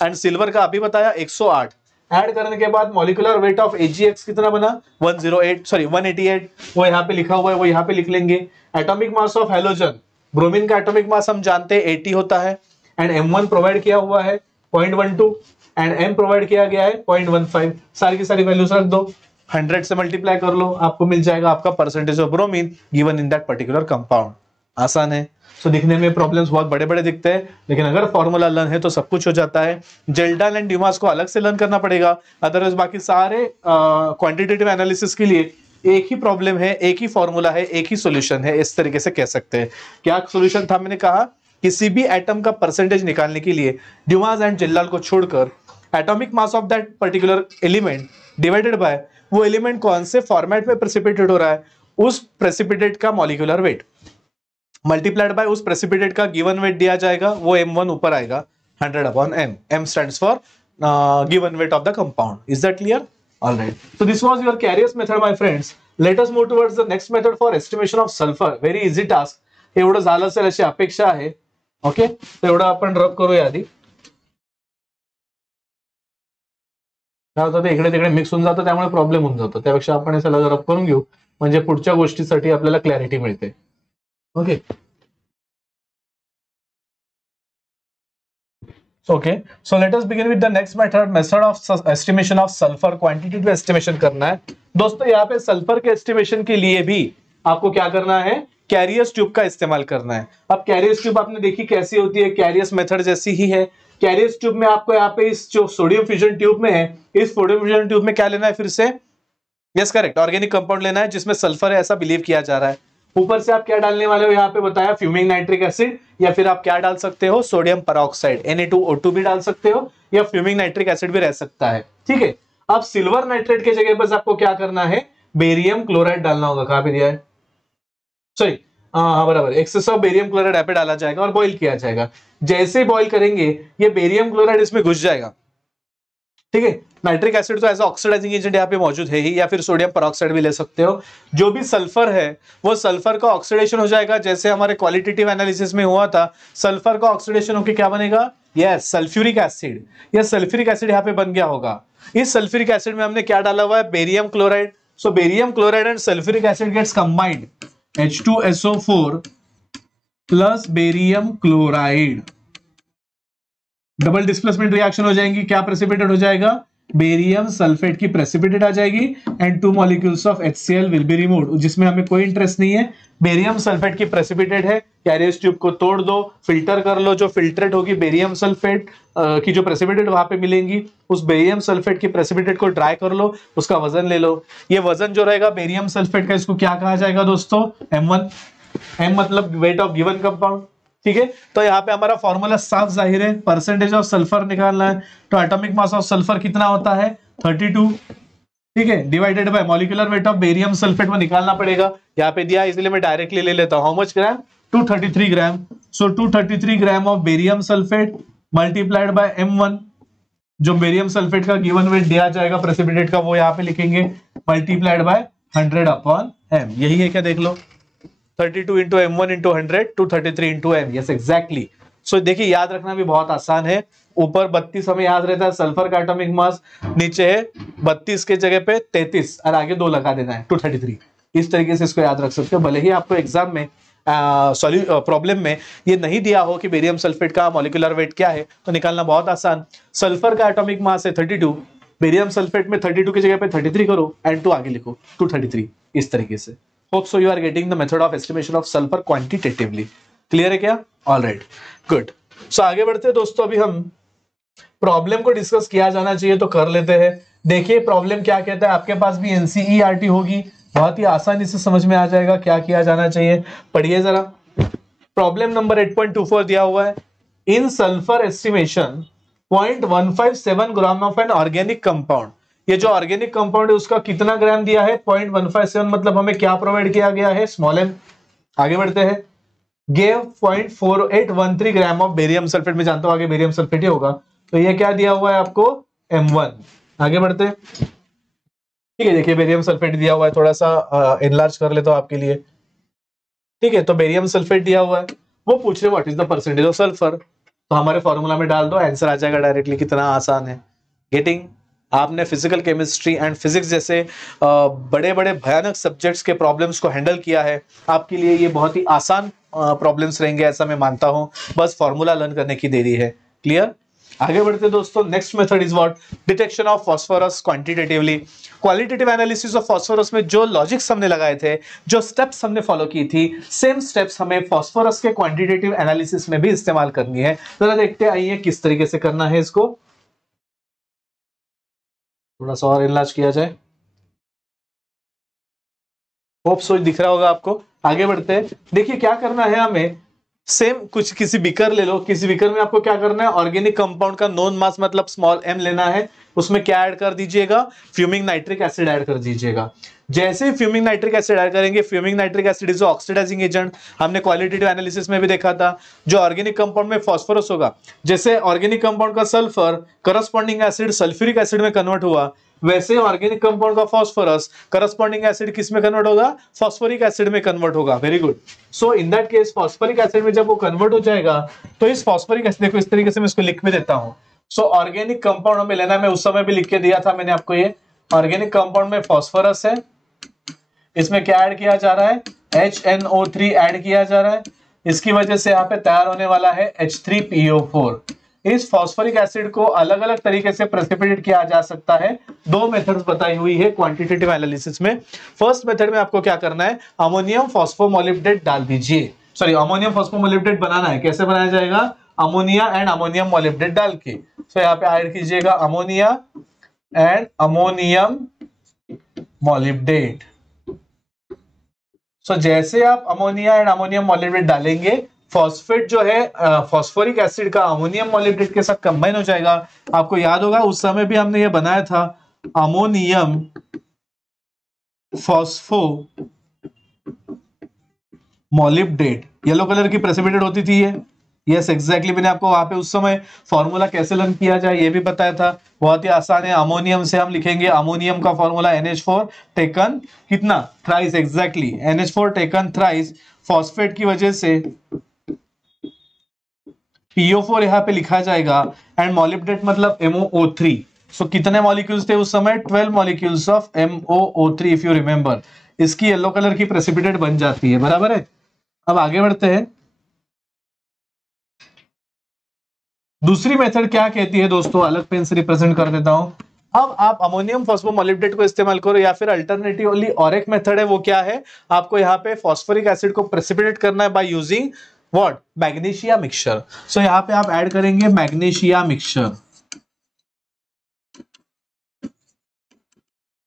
एंड सिल्वर का अभी बताया 108। ऐड करने के बाद मॉलिक्यूलर वेट ऑफ AgX कितना बना, 188, वो यहाँ पे लिखा हुआ है, वो यहाँ पे लिख लेंगे। Atomic mass of halogen, bromine का एटॉमिक मास हम जानते हैं 80 होता है, एंड M1 प्रोवाइड किया हुआ है 0.12 एंड M प्रोवाइड किया गया है 0.15। सारी की सारी वैल्यूज रख दो, 100 से मल्टीप्लाई कर लो, आपको मिल जाएगा आपका percentage of bromine given in that particular compound. आसान है। सो दिखने में प्रॉब्लम्स बहुत बड़े बड़े दिखते हैं, लेकिन अगर फॉर्मूला लर्न है तो सब कुछ हो जाता है। जेल्डाल एंड ड्यूमास को अलग से लर्न करना पड़ेगा, अदरवाइज बाकी सारे क्वांटिटेटिव एनालिसिस के लिए एक ही प्रॉब्लम है, एक ही फॉर्मूला है, एक ही सॉल्यूशन है, इस तरीके से कह सकते हैं। क्या सॉल्यूशन था, मैंने कहा किसी भी एटम का परसेंटेज निकालने के लिए ड्यूमास एंड जेल्डाल को छोड़कर atomic mass of that particular element divided by वो एलिमेंट कौन से फॉर्मेट में प्रेसिपिटेट हो रहा है उस प्रेसिपिटेट का मॉलिक्यूलर वेट मल्टीप्लाइड बाय उस प्रेसिपिटेट का गिवन वेट दिया जाएगा, वो M1 ऊपर आएगा 100 upon m। m stands for given weight of the compound. Is that clear? All right. So this was your Carriers method, my friends. Let us move towards the next method for estimation of sulfur. Very easy task. एवढं झालं असेल अशी अपेक्षा आहे. Okay, तर एवढं आपण रब करूया आधी. काय होतं ते इकडे तिकडे मिक्स होऊन जातं, त्यामुळे प्रॉब्लेम होऊन जातो. त्यापेक्षा आपण हे सगळं रब करून घेऊ, म्हणजे पुढच्या गोष्टीसाठी आपल्याला क्लॅरिटी मिळते. Okay, okay, so let us begin with the next method of estimation of sulphur, quantitative estimation करना है दोस्तों। यहाँ पे सल्फर के एस्टिमेशन के लिए भी आपको क्या करना है, कैरियस ट्यूब का इस्तेमाल करना है। अब कैरियस ट्यूब आपने देखी कैसी होती है, कैरियस मेथड जैसी ही है। कैरियस ट्यूब में आपको यहाँ पे इस जो सोडियम फ्यूजन ट्यूब में है, इस सोडियम फ्यूजन ट्यूब में क्या लेना है फिर से, यस करेक्ट, ऑर्गेनिक कंपाउंड लेना है जिसमें सल्फर है ऐसा बिलीव किया जा रहा है। ऊपर से आप क्या डालने वाले हो यहाँ पे बताया, फ्यूमिंग नाइट्रिक एसिड, या फिर आप क्या डाल सकते हो, सोडियम पेरोक्साइड Na2O2 भी डाल सकते हो, या फ्यूमिंग नाइट्रिक एसिड भी रह सकता है। ठीक है, अब सिल्वर नाइट्रेट के जगह पर आपको क्या करना है, बेरियम क्लोराइड डालना होगा। कहां पे दिया है, सॉरी, हाँ बराबर, एक्सेस ऑफ बेरियम क्लोराइड यहाँ पे डाला जाएगा और बॉईल किया जाएगा। जैसे बॉईल करेंगे ये बेरियम क्लोराइड इसमें घुस जाएगा। ठीक है, नाइट्रिक एसिड तो एज ऑक्सीडाइजिंग एजेंट यहाँ पे मौजूद है ही, या फिर सोडियम पेरोक्साइड भी ले सकते हो। जो भी सल्फर है वो सल्फर का ऑक्सीडेशन हो जाएगा, जैसे हमारे क्वालिटेटिव एनालिसिस में हुआ था, सल्फर का ऑक्सीडेशन होकर क्या बनेगा, यस सल्फ्यूरिक एसिड। यह सल्फ्यूरिक एसिड यहाँ पे बन गया होगा। इस सल्फ्यूरिक एसिड में हमने क्या डाला हुआ है, barium chloride. So barium chloride and sulphuric acid gets combined, H2SO4 plus barium chloride, double displacement reaction हो जाएंगी। क्या प्रेसिपिटेट हो जाएगा, बेरियम सल्फेट की प्रेसिपिटेट आ जाएगी and 2 molecules of HCl will be removed, जिसमें हमें कोई इंटरेस्ट नहीं है। बेरियम सल्फेट की प्रेसिपिटेट है, कैरियस ट्यूब को तोड़ दो, फिल्टर कर लो, जो फिल्ट्रेट होगी बेरियम सल्फेट की जो प्रेसिपिटेट वहां पे मिलेंगी, उस बेरियम सल्फेट की प्रेसिपिटेट को ड्राई कर लो, उसका वजन ले लो। ये वजन जो रहेगा बेरियम सल्फेट का, इसको क्या कहा जाएगा दोस्तों, M1। M मतलब वेट ऑफ गिवन कंपाउंड। ठीक है, तो यहाँ पे हमारा फॉर्मूला साफ जाहिर है, परसेंटेज ऑफ सल्फर निकालना है, तो एटॉमिक मास ऑफ सल्फर कितना होता है, 32। ठीक है, divided by molecular weight of barium sulphate में निकालना पड़ेगा, यहाँ पे दिया इसलिए मैं डायरेक्टली ले लेता हूं। How much gram, 233 gram. So 233 gram of barium sulphate multiplied by M1, जो बेरियम सल्फेट का गिवन वेट दिया जाएगा प्रेसिपिटेट का, वो यहाँ पे लिखेंगे, मल्टीप्लाइड बाय 100/m। यही है क्या, देख लो, 32 into M1 into 100, 233 into M। Yes exactly. So देखिए याद रखना भी बहुत आसान है। ऊपर 32 हमें याद रहता है सल्फर का एटॉमिक मास, नीचे है 32 के जगह पे 33 और आगे 2 लगा देना है, 233। इस तरीके से इसको याद रख सकते हो। भले ही आपको एग्जाम में प्रॉब्लम में ये नहीं दिया हो कि बेरियम सल्फेट का मॉलिक्यूलर वेट क्या है, तो निकालना बहुत आसान। सल्फर का एटॉमिक मास है 32, बेरियम सल्फेट में 32 की जगह पे 33 करो एंड 2 आगे लिखो, 233। इस तरीके से hope so you are getting the method of estimation of sulphur quantitatively. Clear है क्या, ऑलराइट गुड। सो आगे बढ़ते हैं दोस्तों, अभी हम प्रॉब्लम को डिस्कस किया जाना चाहिए तो कर लेते हैं। देखिए प्रॉब्लम क्या कहता है, आपके पास भी NCERT होगी, बहुत ही आसानी से समझ में आ जाएगा क्या किया जाना चाहिए। पढ़िए जरा, प्रॉब्लम नंबर 8.24 दिया हुआ है, in sulphur estimation 0.157 gram of an organic compound. ये जो ऑर्गेनिक कंपाउंड है उसका कितना ग्राम दिया है, 0.157, मतलब हमें क्या प्रोवाइड किया गया है, स्मॉल m। आगे बढ़ते हैं, gave 0.4813 gram of barium sulphate, में जानता हूं आगे बेरियम सल्फेट ही होगा, तो ये क्या दिया हुआ है आपको, M1। आगे बढ़ते हैं, ठीक है, देखिए बेरियम सल्फेट दिया हुआ है, थोड़ा सा एनलार्ज कर लेता हूं आपके लिए। ठीक है, तो बेरियम सल्फेट दिया हुआ है, वो पूछ रहे what is the percentage of sulphur, तो हमारे फॉर्मूला में डाल दो, आंसर आ जाएगा डायरेक्टली। कितना आसान है, गेटिंग। आपने फिजिकल केमिस्ट्री एंड फिजिक्स जैसे बड़े बड़े भयानक सब्जेक्ट्स के प्रॉब्लम्स को हैंडल किया है, आपके लिए ये बहुत ही आसान प्रॉब्लम्स रहेंगे ऐसा मैं मानता हूं, बस फॉर्मूला लर्न करने की देरी है। क्लियर, आगे बढ़ते दोस्तों। Next method is what, detection of phosphorus quantitatively. Qualitative analysis of phosphorus में जो लॉजिक्स हमने लगाए थे, जो स्टेप्स हमने फॉलो की थी, सेम स्टेप्स हमें फास्फोरस के क्वांटिटेटिव एनालिसिस में भी इस्तेमाल करनी है। जरा देखते आइए किस तरीके से करना है इसको, थोड़ा सा और इलाज किया जाए, होप सो दिख रहा होगा आपको। आगे बढ़ते हैं, देखिए क्या करना है हमें, सेम कुछ किसी बीकर ले लो, किसी बीकर में आपको क्या करना है, ऑर्गेनिक कंपाउंड का नोन मास मतलब स्मॉल m लेना है, उसमें क्या ऐड कर दीजिएगा, फ्यूमिंग नाइट्रिक एसिड ऐड कर दीजिएगा। जैसे ही फ्यूमिंग नाइट्रिक एसिड ऐड करेंगे, fuming nitric acid is oxidising agent, हमने क्वालिटेटिव एनालिसिस में भी देखा था। जो ऑर्गेनिक कंपाउंड में फास्फोरस होगा, जैसे ऑर्गेनिक कंपाउंड का sulphur corresponding acid sulphuric acid में कन्वर्ट हुआ, वैसे ऑर्गेनिक कंपाउंड का फास्फोरस करस्पॉन्डिंग एसिड किस में कन्वर्ट होगा, फास्फोरिक एसिड में कन्वर्ट होगा। Very good. So in that case phosphoric acid में जब वो कन्वर्ट हो जाएगा, तो इस फास्फोरिक एसिड, देखो इस तरीके से मैं इसको लिख भी देता हूं। सो ऑर्गेनिक कंपाउंड हमें लेना है, मैं उस समय भी लिख के दिया था मैंने आपको, ये ऑर्गेनिक कंपाउंड में फास्फोरस है, इसमें क्या ऐड किया जा रहा है, HNO3 ऐड किया जा रहा है, इसकी वजह से यहाँ पे तैयार होने वाला है H3PO4। इस फॉस्फोरिक एसिड को अलग अलग तरीके से प्रेसिपिटेट किया जा सकता है। दो मेथड्स बताई हुई है क्वांटिटेटिव एनालिसिस में। फर्स्ट मेथड में आपको क्या करना है, अमोनियम फॉस्फोमोलिब्डेट डाल दीजिए, सॉरी अमोनियम फॉस्फोमोलिब्डेट बनाना है। कैसे बनाया जाएगा, अमोनिया एंड अमोनियम मोलिब्डेट डाल के। सो यहाँ पे ऐड कीजिएगा अमोनिया एंड अमोनियम मोलिब्डेट। सो जैसे आप अमोनिया एंड अमोनियम मोलिब्डेट डालेंगे, फॉस्फेट जो है फॉस्फोरिक एसिड का अमोनियम मोलिब्डेट के साथ कंबाइन हो जाएगा। आपको याद होगा उस समय भी हमने ये बनाया था ammonium phospho molybdate, yellow colour की प्रेसिपिटेट होती थी ये। यस एग्जैक्टली, मैंने आपको वहां पे उस समय फॉर्मूला कैसे लर्न किया जाए ये भी बताया था। बहुत ही आसान है, अमोनियम से हम लिखेंगे अमोनियम का फॉर्मूला NH4 टेकन कितना, thrice, exactly NH4 taken thrice. Phosphate की वजह से PO4 यहाँ पे लिखा जाएगा एंड मोलिब्डेट मतलब MoO3। सो कितने मॉलिक्यूल्स थे उस समय, 12 molecules of MoO3 if you remember. इसकी येलो कलर की प्रेसिपिटेट बन जाती है, बराबर है। अब आगे बढ़ते हैं। दूसरी मेथड क्या कहती है दोस्तों, अलग पेन से रिप्रेजेंट कर देता हूं। अब आप अमोनियम फॉस्फोमोलिब्डेट को इस्तेमाल करो या फिर अल्टरनेटिवली और एक मेथड है, वो क्या है, आपको यहाँ पे फॉस्फोरिक एसिड को प्रेसिपिटेट करना है by using what, magnesia mixture. So यहाँ पे आप ऐड करेंगे मैग्नीशिया मिक्सचर।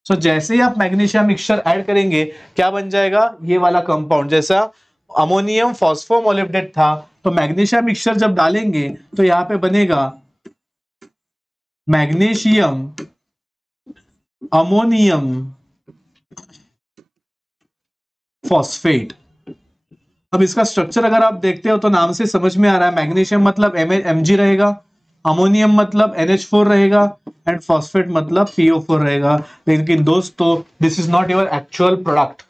सो जैसे ही आप मैग्नीशिया मिक्सचर ऐड करेंगे, क्या बन जाएगा, ये वाला कंपाउंड। जैसा अमोनियम फॉस्फोमोलिब्डेट था, तो मैग्नीशिया मिक्सचर जब डालेंगे तो यहां पे बनेगा मैग्नीशियम अमोनियम फॉस्फेट। अब इसका स्ट्रक्चर अगर आप देखते हो तो नाम से समझ में आ रहा है, मैग्नीशियम मतलब Mg रहेगा, अमोनियम मतलब NH4 रहेगा एंड फॉस्फेट मतलब PO4 रहेगा। लेकिन दोस्तों this is not your actual product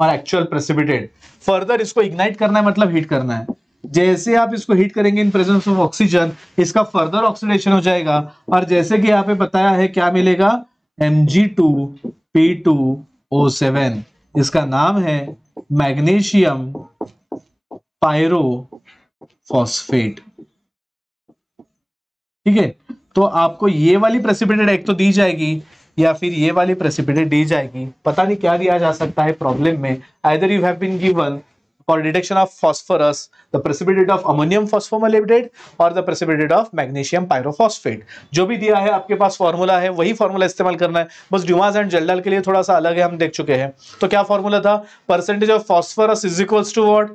और एक्चुअल प्रेसिपिटेट। फर्दर इसको इग्नाइट करना है, मतलब हीट करना है। जैसे आप इसको हीट करेंगे इन प्रेजेंस ऑफ ऑक्सीजन, इसका फर्दर ऑक्सीडेशन हो जाएगा और जैसे कि यहाँ पे बताया है क्या मिलेगा, Mg2P2O7। इसका नाम है मैग्नीशियम पायरोफॉस्फेट। ठीक है, तो आपको ये वाली प्रेसिपिटेट एक तो दी जाएगी या फिर ये वाली प्रेसिपिटेट दी जाएगी। पता नहीं क्या दिया जा सकता है प्रॉब्लम में। Either you have been given for detection of phosphorus the precipitate of ammonium phosphomolybdate or the precipitate of magnesium pyrophosphate। जो भी दिया है आपके पास फॉर्मूला है, वही फॉर्मूला इस्तेमाल करना है। बस ड्यूमास एंड जेल्डाल के लिए थोड़ा सा अलग है, हम देख चुके हैं। तो क्या फॉर्मूला था, percentage of phosphorus is equals to what,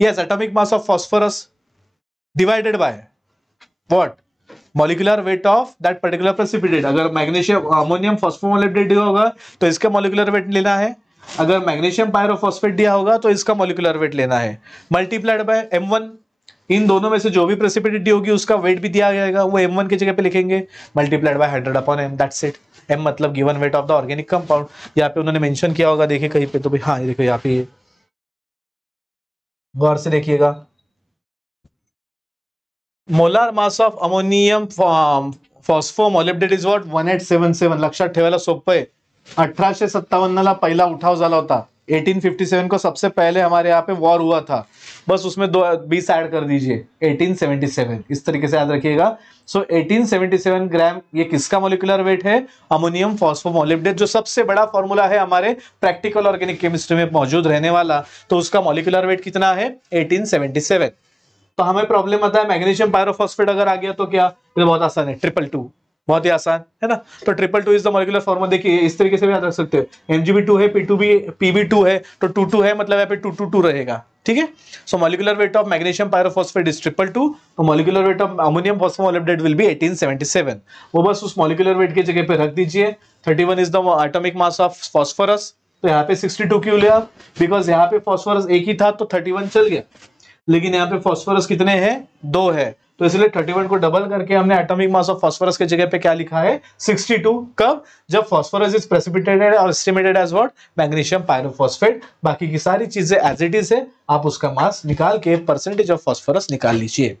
yes atomic mass of phosphorus divided by what, molecular weight of that particular precipitate. अगर मैग्नीशियम अमोनियम फॉस्फोमोलिब्डेट दिया होगा तो इसका मॉलिक्यूलर वेट लेना है, अगर मैग्नीशियम पायरोफॉस्फेट दिया होगा तो इसका मॉलिक्यूलर वेट लेना है, मल्टीप्लाइड बाय M1। इन दोनों में से जो भी प्रेसिपिटेट दी होगी उसका वेट भी दिया जाएगा, वो M1 की जगह पे लिखेंगे, multiplied by 100/m, that's it. M मतलब given weight of the organic compound. यहाँ पे उन्होंने मेंशन किया होगा, देखिए कहीं पे तो भी, हाँ देखो यहाँ पे, गौर से देखिएगा, molar mass of ammonium phosphomolybdate is what 1877। लक्षात ठेवायला सोपं आहे। 1857 पहला उठाव झाला होता, 1857 को सबसे पहले हमारे यहाँ पे वॉर हुआ था, बस उसमें 20 ऐड कर दीजिए, 1877 इस तरीके से याद रखिएगा। सो 1877 ग्राम ये किसका मोलिकुलर वेट है, अमोनियम फॉस्फोमोलिब्डेट, जो सबसे बड़ा फॉर्मूला है हमारे प्रैक्टिकल ऑर्गेनिक केमिस्ट्री में मौजूद रहने वाला। तो उसका मोलिकुलर वेट कितना है, 1877। तो हमें प्रॉब्लम आता है मैग्नीशियम पायरोफॉस्फेट अगर आ गया तो क्या, ये बहुत आसान है, 222, बहुत ही आसान है ना। तो 222 इज द मॉलिक्यूलर फॉर्मूला। देखिए इस तरीके से भी याद रख सकते हो, Mgb2 है, Pb2 है, तो 22 है मतलब यहाँ पे 222 रहेगा। ठीक है, so molecular weight of magnesium pyrophosphate is 222, तो molecular weight of ammonium phosphomolybdate will be 1877। वो बस उस मॉलिक्यूलर वेट की जगह पे रख दीजिए। 31 is the atomic mass of phosphorus. तो यहाँ पे 62 क्यों लिया, बिकॉज यहाँ पे फॉस्फोरस एक ही था तो 31 चल गया, लेकिन यहाँ पे फॉस्फोरस कितने हैं, 2 है, तो इसलिए 31 को डबल करके हमने एटॉमिक मास ऑफ फॉस्फोरस के जगह पे क्या लिखा है, 62। कब, जब फॉस्फोरस इज प्रेसिपिटेटेड और estimated as what, magnesium pyrophosphate. बाकी की सारी चीजें एज इट इज है, आप उसका मास निकाल के परसेंटेज ऑफ फॉस्फोरस निकाल लीजिए।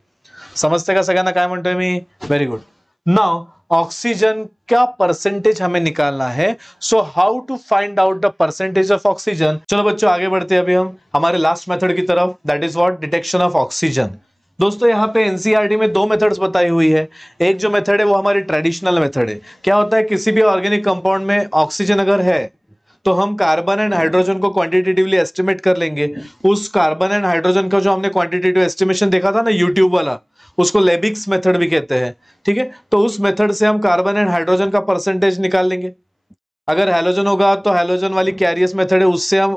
समजते का सगळ्यांना काय म्हणतोय मी, वेरी गुड। नाउ ऑक्सीजन का परसेंटेज हमें निकालना है। So how to find out the percentage of oxygen. चलो बच्चों आगे बढ़ते हैं अभी हम हमारे लास्ट मेथड की तरफ, that is what, detection of oxygen. दोस्तों यहाँ पे एनसीईआरटी में 2 मेथड्स बताई हुई है। एक जो मेथड है वो हमारी ट्रेडिशनल मेथड है। क्या होता है, किसी भी ऑर्गेनिक कंपाउंड में ऑक्सीजन अगर है तो हम कार्बन एंड हाइड्रोजन को क्वांटिटेटिवली एस्टिमेट कर लेंगे। उस कार्बन एंड हाइड्रोजन का जो हमने क्वांटिटेटिव एस्टिमेशन देखा था ना यूट्यूब वाला, उसको लेबिक्स मेथड भी कहते हैं। ठीक है, तो उस मेथड से हम कार्बन एंड हाइड्रोजन का परसेंटेज निकाल लेंगे। अगर हैलोजन होगा तो हैलोजन वाली कैरियस मेथड है, उससे हम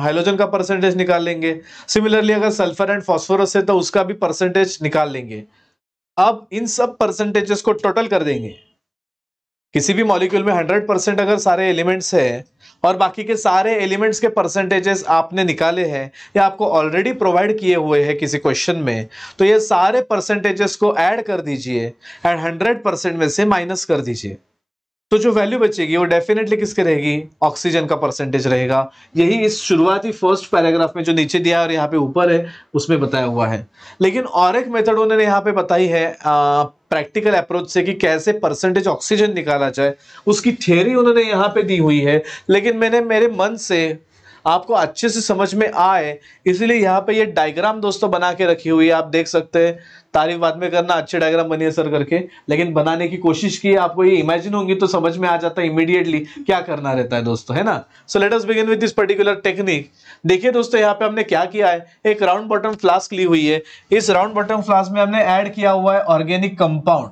हैलोजन का परसेंटेज निकाल लेंगे। सिमिलरली अगर सल्फर एंड फास्फोरस है तो उसका भी परसेंटेज निकाल लेंगे। अब इन सब परसेंटेजेस को टोटल कर देंगे। किसी भी मॉलिक्यूल में 100% अगर सारे एलिमेंट्स है और बाकी के सारे एलिमेंट्स के परसेंटेजेस आपने निकाले हैं या आपको ऑलरेडी प्रोवाइड किए हुए हैं किसी क्वेश्चन में, तो ये सारे परसेंटेजेस को ऐड कर दीजिए एंड 100% में से माइनस कर दीजिए। तो जो वैल्यू बचेगी वो डेफिनेटली किसके रहेगी, ऑक्सीजन का परसेंटेज रहेगा। यही इस शुरुआती फर्स्ट पैराग्राफ में जो नीचे दिया और यहाँ पे ऊपर है उसमें बताया हुआ है। लेकिन और एक मेथड उन्होंने यहाँ पे बताई है प्रैक्टिकल अप्रोच से कि कैसे परसेंटेज ऑक्सीजन निकाला जाए, उसकी थियरी उन्होंने यहाँ पे दी हुई है। लेकिन मैंने मेरे मन से आपको अच्छे से समझ में आए इसलिए यहाँ पे ये डायग्राम दोस्तों बना के रखी हुई है। आप देख सकते हैं, तारीफ बाद में करना, अच्छे डायग्राम बनी है सर करके, लेकिन बनाने की कोशिश की। आपको ये इमेजिन होंगी तो समझ में आ जाता है इमीडिएटली क्या करना रहता है दोस्तों, है ना। सो let us begin with this particular technique. देखिए दोस्तों यहाँ पे हमने क्या किया है, एक राउंड बॉटम फ्लास्क ली हुई है। इस राउंड बॉटम फ्लास्क में हमने ऐड किया हुआ है ऑर्गेनिक कंपाउंड।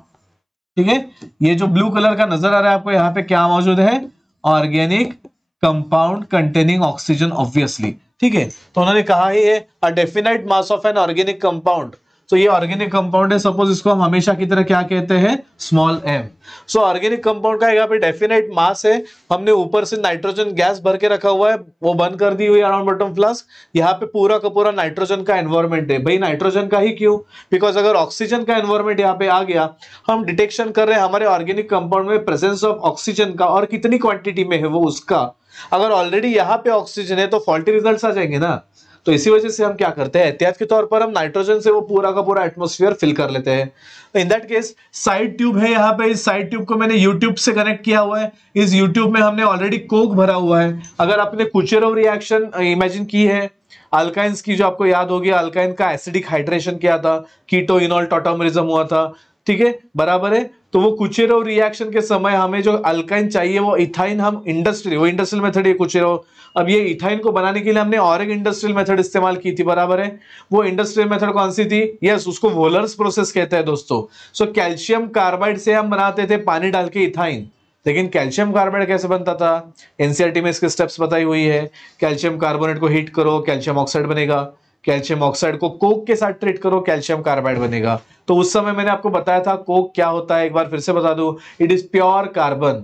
ठीक है, ये जो ब्लू कलर का नजर आ रहा है आपको, यहाँ पे क्या मौजूद है, organic compound containing oxygen obviously. ठीक है, तो उन्होंने कहा ही है a definite mass of an organic compound. तो ये ऑर्गेनिक कंपाउंड है, सपोज इसको हम हमेशा की तरह क्या कहते हैं, small m. So organic compound का यहाँ पे डेफिनेट मास है। हमने ऊपर से नाइट्रोजन गैस भर के रखा हुआ है, वो बंद कर दी हुई है अराउंड बॉटम फ्लास्क। यहाँ पे पूरा का पूरा नाइट्रोजन का एनवायरमेंट है। भाई नाइट्रोजन का ही क्यों, बिकॉज अगर ऑक्सीजन का एनवायरमेंट यहाँ पे आ गया, हम डिटेक्शन कर रहे हैं हमारे ऑर्गेनिक कंपाउंड में प्रेजेंस ऑफ ऑक्सीजन का और कितनी क्वांटिटी में है वो उसका। अगर ऑलरेडी यहाँ पे ऑक्सीजन है तो फॉल्टी रिजल्ट्स आ जाएंगे ना। तो इसी वजह से हम क्या करते हैं, एहतियात के तौर पर हम नाइट्रोजन से वो पूरा का पूरा एटमॉस्फेयर फिल कर लेते हैं। इन दैट केस साइड ट्यूब है यहाँ पे, इस साइड ट्यूब को मैंने यूट्यूब से कनेक्ट किया हुआ है। इस यूट्यूब में हमने ऑलरेडी कोक भरा हुआ है। अगर आपने कुचेरोव रिएक्शन इमेजिन की है अल्काइंस की, जो आपको याद होगी, अल्काइन का एसिडिक हाइड्रेशन किया था, कीटो इनॉल टॉटोमरिज्म हुआ था, ठीक है बराबर है। तो वो कुचेरोव रिएक्शन के समय हमें जो अल्काइन चाहिए वो इथाइन, हम इंडस्ट्रियल मेथड है कुचेरोव। अब ये इथाइन को बनाने के लिए हमने और एक इंडस्ट्रियल मेथड इस्तेमाल की थी, बराबर है। वो इंडस्ट्रियल मेथड कौन सी थी, यस उसको वोलर्स प्रोसेस कहते हैं दोस्तों। सो कैल्शियम कार्बाइड से हम बनाते थे पानी डाल के इथाइन। लेकिन कैल्शियम कार्बाइड कैसे बनता था, एनसीईआरटी में इसके स्टेप्स बताई हुई है। कैल्शियम कार्बोनेट को हीट करो, कैल्शियम ऑक्साइड बनेगा। कैल्शियम ऑक्साइड को कोक के साथ ट्रीट करो, कैल्शियम कार्बाइड बनेगा। तो उस समय मैंने आपको बताया था कोक क्या होता है, एक बार फिर से बता दूं, इट इज प्योर कार्बन।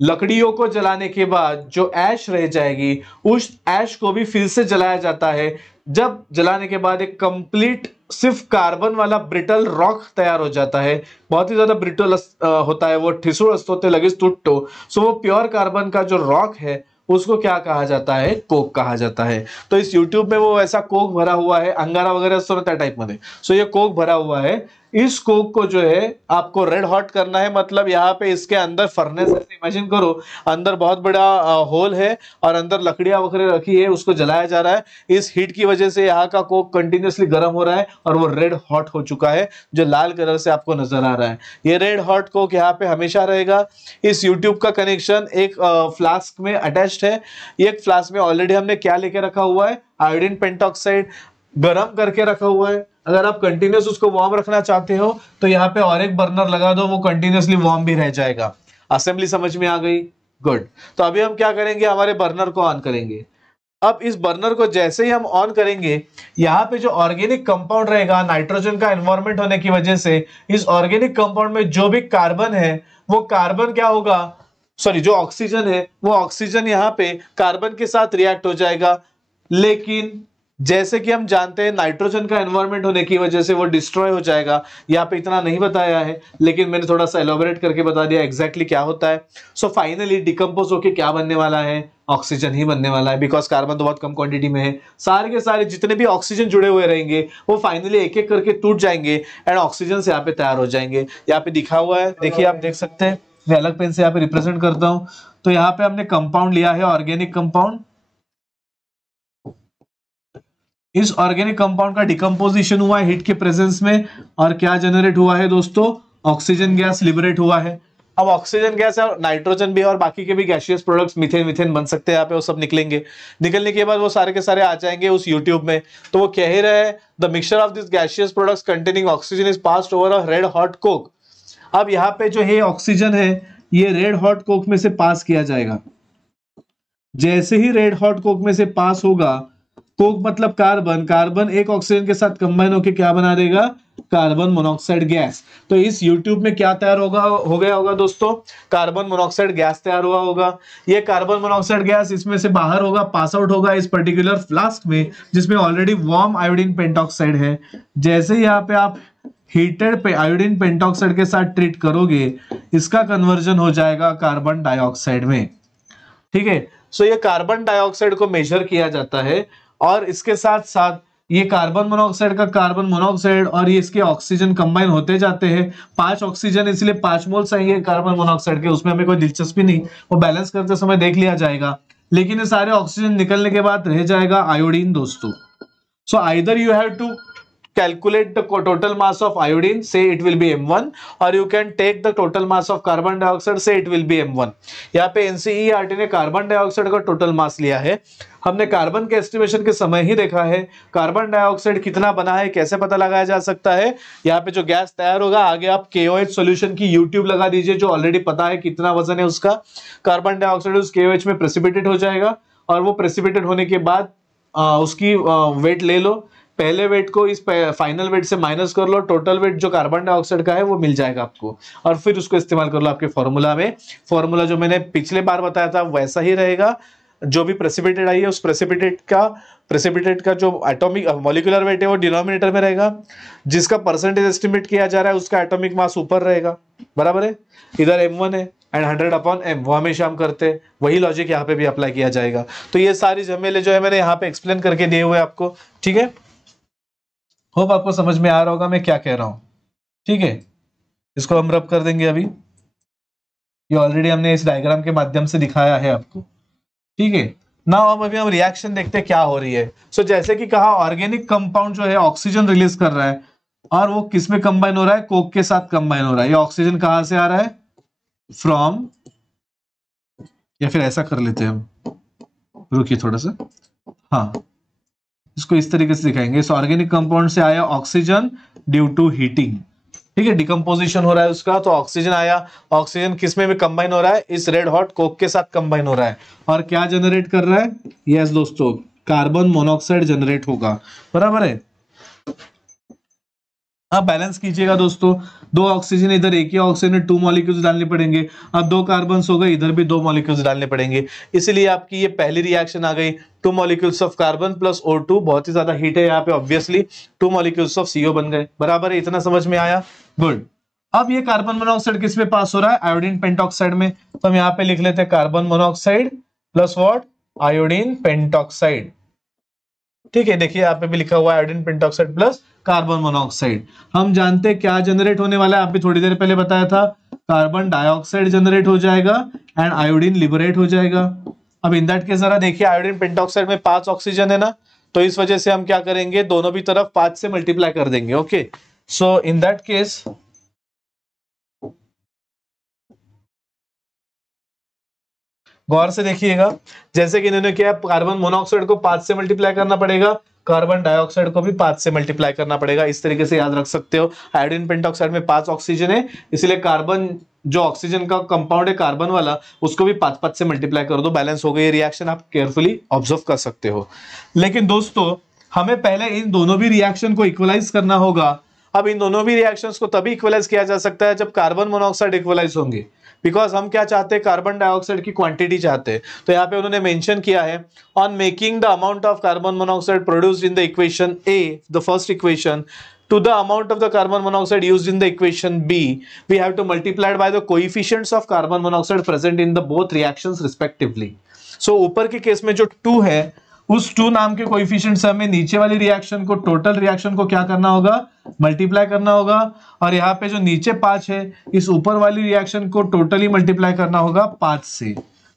लकड़ियों को जलाने के बाद जो ऐश रह जाएगी, उस ऐश को भी फिर से जलाया जाता है। जब जलाने के बाद एक कंप्लीट सिर्फ कार्बन वाला ब्रिटल रॉक तैयार हो जाता है। बहुत ही ज्यादा ब्रिटल होता है वो, ठिसूळ असतो ते लगेच तुटतो। सो वो प्योर कार्बन का जो रॉक है उसको क्या कहा जाता है, कोक कहा जाता है। तो इस यूट्यूब में वो ऐसा कोक भरा हुआ है, अंगारा वगैरह असतो ना त्या टाइप मध्ये। सो ये कोक भरा हुआ है। इस कोक को जो है आपको रेड हॉट करना है, मतलब यहाँ पे इसके अंदर फर्नेस है, इमेजिन करो अंदर बहुत बड़ा होल है और अंदर लकड़ियां वगैरह रखी है, उसको जलाया जा रहा है। इस हीट की वजह से यहाँ का कोक कंटिन्यूअसली गर्म हो रहा है और वो रेड हॉट हो चुका है, जो लाल कलर से आपको नजर आ रहा है। ये रेड हॉट कोक यहाँ पे हमेशा रहेगा। इस यूट्यूब का कनेक्शन एक फ्लास्क में अटैच्ड है। एक फ्लास्क में ऑलरेडी हमने क्या लेके रखा हुआ है, आयोडीन पेंटॉक्साइड गर्म करके रखा हुआ है। अगर आप कंटिन्यूस उसको वार्म रखना चाहते हो तो यहाँ पे और एक बर्नर लगा दो, वो कंटिन्यूसली वार्म भी रह जाएगा। असेंबली समझ में आ गई, गुड। तो अभी हम क्या करेंगे, हमारे बर्नर को ऑन करेंगे। अब इस बर्नर को जैसे ही हम ऑन करेंगे, यहाँ पे जो ऑर्गेनिक कंपाउंड रहेगा, नाइट्रोजन का एनवायरमेंट होने की वजह से इस ऑर्गेनिक कंपाउंड में जो भी कार्बन है वो कार्बन क्या होगा, सॉरी जो ऑक्सीजन है वो ऑक्सीजन यहाँ पे कार्बन के साथ रिएक्ट हो जाएगा। लेकिन जैसे कि हम जानते हैं नाइट्रोजन का एनवायरमेंट होने की वजह से वो डिस्ट्रॉय हो जाएगा। यहाँ पे इतना नहीं बताया है लेकिन मैंने थोड़ा सा एलोबरेट करके बता दिया एग्जैक्टली क्या होता है। सो फाइनली डिकम्पोज होके क्या बनने वाला है, ऑक्सीजन ही बनने वाला है, बिकॉज कार्बन तो बहुत कम क्वांटिटी में है। सारे के सारे जितने भी ऑक्सीजन जुड़े हुए रहेंगे वो फाइनली एक एक करके टूट जाएंगे एंड ऑक्सीजन से यहाँ पे तैयार हो जाएंगे। यहाँ पे दिखा हुआ है, देखिए आप देख सकते हैं, मैं अलग पेन से यहाँ पे रिप्रेजेंट करता हूँ। तो यहाँ पे हमने कंपाउंड लिया है ऑर्गेनिक कंपाउंड, इस ऑर्गेनिक कंपाउंड का डिकम्पोजिशन हुआ है हीट के प्रेजेंस में, और क्या जनरेट हुआ है दोस्तों, ऑक्सीजन गैस लिबरेट हुआ है। अब ऑक्सीजन गैस है, नाइट्रोजन भी है और बाकी के भी गैसियस प्रोडक्ट्स मीथेन मीथेन बन सकते हैं यहाँ पे, वो सब निकलेंगे। निकलने के बाद वो सारे के सारे आ जाएंगे उस यूट्यूब में। तो वो कह ही रहे हैं the mixture of this gaseous products containing oxygen is passed over a red hot Coke. अब यहाँ पे जो है ऑक्सीजन है ये रेड हॉट कोक में से पास किया जाएगा। जैसे ही रेड हॉट कोक में से पास होगा, कोक मतलब कार्बन, कार्बन एक ऑक्सीजन के साथ कंबाइन होकर क्या बना देगा, कार्बन मोनोऑक्साइड गैस। तो इस यूट्यूब में क्या तैयार होगा, हो गया होगा दोस्तों, कार्बन मोनोऑक्साइड गैस तैयार हुआ होगा। ये कार्बन मोनोऑक्साइड गैस इसमें से बाहर होगा, पास आउट होगा इस पर्टिकुलर फ्लास्क में जिसमें ऑलरेडी वार्म आयोडीन पेंटॉक्साइड है। जैसे ही यहाँ पे आप हीटेड पे आयोडीन पेंटॉक्साइड के साथ ट्रीट करोगे, इसका कन्वर्जन हो जाएगा कार्बन डाइऑक्साइड में। ठीक है, सो ये कार्बन डाइऑक्साइड को मेजर किया जाता है, और इसके साथ साथ ये कार्बन मोनोऑक्साइड का कार्बन मोनोऑक्साइड और ये इसके ऑक्सीजन कंबाइन होते जाते हैं। 5 ऑक्सीजन इसलिए 5 मोल्स आएंगे कार्बन मोनोऑक्साइड के, उसमें हमें कोई दिलचस्पी नहीं, वो बैलेंस करते समय देख लिया जाएगा। लेकिन ये सारे ऑक्सीजन निकलने के बाद रह जाएगा आयोडीन दोस्तों। So either you have to calculate the total mass of iodine, say it will be m1, or you can take the total mass of carbon dioxide, say it will be m1। यहाँ पे NCERT ने carbon dioxide का total mass लिया है, हमने carbon के estimation के समय ही देखा है कार्बन डाइऑक्साइड कितना बना है, कैसे पता लगाया जा सकता है। यहाँ पे जो गैस तैयार होगा, आगे आप KOH सॉल्यूशन की यूट्यूब लगा दीजिए, जो ऑलरेडी पता है कितना वजन है उसका। कार्बन डाइऑक्साइड उस KOH में प्रेसिपिटेट हो जाएगा, और वो प्रेसिपिटेट होने के बाद उसकी वेट ले लो, पहले वेट को इस फाइनल वेट से माइनस कर लो, टोटल वेट जो कार्बन डाइऑक्साइड का है वो मिल जाएगा आपको, और फिर उसको इस्तेमाल कर लो आपके फॉर्मूला में। फॉर्मूला जो मैंने पिछले बार बताया था वैसा ही रहेगा, जो भी प्रेसिपिटेट आई है उस प्रेसिपिटेट का जो एटॉमिक मॉलिक्यूलर वेट है वो डिनोमिनेटर में रहेगा, जिसका परसेंटेज एस्टिमेट किया जा रहा है उसका एटॉमिक मास ऊपर रहेगा, बराबर है। इधर m1 है एंड 100/m, वो हमेशा हम करते हैं, वही लॉजिक यहाँ पे भी अप्लाई किया जाएगा। तो ये सारी झमेले जो है मैंने यहाँ पे एक्सप्लेन करके दिए हुए आपको, ठीक है। होप आपको समझ में आ रहा होगा मैं क्या कह रहा हूं, ठीक है। इसको हम रब कर देंगे अभी, ये ऑलरेडी हमने इस डायग्राम के माध्यम से दिखाया है आपको, ठीक है ना। अभी हम रिएक्शन देखते हैं क्या हो रही है। सो जैसे कि कहा, ऑर्गेनिक कंपाउंड जो है ऑक्सीजन रिलीज कर रहा है, और वो किस में कंबाइन हो रहा है, कोक के साथ कंबाइन हो रहा है। ये ऑक्सीजन कहां से आ रहा है, फ्रॉम, या फिर ऐसा कर लेते हैं हम, रुकिए थोड़ा सा, हाँ इसको इस तरीके से दिखाएंगे। इस ऑर्गेनिक कंपाउंड से आया ऑक्सीजन ड्यू टू हीटिंग, ठीक है, डिकम्पोजिशन हो रहा है उसका, तो ऑक्सीजन आया, ऑक्सीजन किस में कंबाइन हो रहा है, इस रेड हॉट कोक के साथ कंबाइन हो रहा है, और क्या जनरेट कर रहा है, यस दोस्तों, कार्बन मोनोऑक्साइड जनरेट होगा, बराबर है। अब बैलेंस कीजिएगा दोस्तों, 2 ऑक्सीजन इधर, एक ही ऑक्सीजन में 2 मॉलिक्यूल्स डालने पड़ेंगे। अब 2 कार्बन हो गए, इधर भी 2 मॉलिक्यूल्स डालने पड़ेंगे, इसलिए आपकी ये पहली रिएक्शन आ गई, 2 molecules of carbon plus O2, बहुत ही ज्यादा हीट है यहाँ पे, ऑब्वियसली 2 मॉलिक्यूल्स ऑफ CO बन गए, बराबर है। इतना समझ में आया, गुड। अब ये कार्बन मोनोऑक्साइड किस में पास हो रहा है, आयोडीन पेंटॉक्साइड में, तो हम यहाँ पे लिख लेते हैं carbon monoxide plus what, iodine pentoxide, ठीक है। देखिए यहाँ पे भी लिखा हुआ है iodine pentoxide plus carbon monoxide. हम जानते हैं क्या जनरेट होने वाला है, आप भी थोड़ी देर पहले बताया था, कार्बन डाइऑक्साइड जनरेट हो जाएगा एंड आयोडीन लिबरेट हो जाएगा। अब इन दैट केस जरा देखिए, आयोडीन पेंटॉक्साइड में 5 ऑक्सीजन है ना, तो इस वजह से हम क्या करेंगे, दोनों भी तरफ 5 से मल्टीप्लाई कर देंगे, okay. So in that case गौर से देखिएगा, जैसे कि इन्होंने किया, कार्बन मोनोऑक्साइड को 5 से मल्टीप्लाई करना पड़ेगा, कार्बन डाइऑक्साइड को भी 5 से मल्टीप्लाई करना पड़ेगा, इस तरीके से याद रख सकते हो। आयोडीन पेंटॉक्साइड में 5 ऑक्सीजन है, इसलिए कार्बन जो ऑक्सीजन का कंपाउंड है कार्बन वाला, उसको भी 5 से मल्टीप्लाई कर दो, बैलेंस हो गई ये रिएक्शन, आप केयरफुली ऑब्जर्व कर सकते हो। लेकिन दोस्तों हमें पहले इन दोनों भी रिएक्शन को इक्वलाइज करना होगा। अब इन दोनों भी रिएक्शंस को तभी इक्वलाइज किया जा सकता है जब कार्बन मोनोऑक्साइड इक्वलाइज होंगे, बिकॉज हम क्या चाहते हैं, कार्बन डाइऑक्साइड की क्वांटिटी चाहते हैं। तो यहाँ पे उन्होंने मेंशन किया है, on making the amount of carbon monoxide produced in the equation A, the first equation, to the amount of the carbon monoxide used in the equation B, we have to multiply by the coefficients of carbon monoxide present in the both reactions respectively. So ऊपर के case में जो 2 है, उस 2 नाम के coefficient से हमें नीचे वाली रिएक्शन को, टोटल रिएक्शन को क्या करना होगा, मल्टीप्लाई करना होगा, और यहाँ पे जो नीचे 5 है, इस ऊपर वाली रिएक्शन को टोटली मल्टीप्लाई करना होगा 5 से,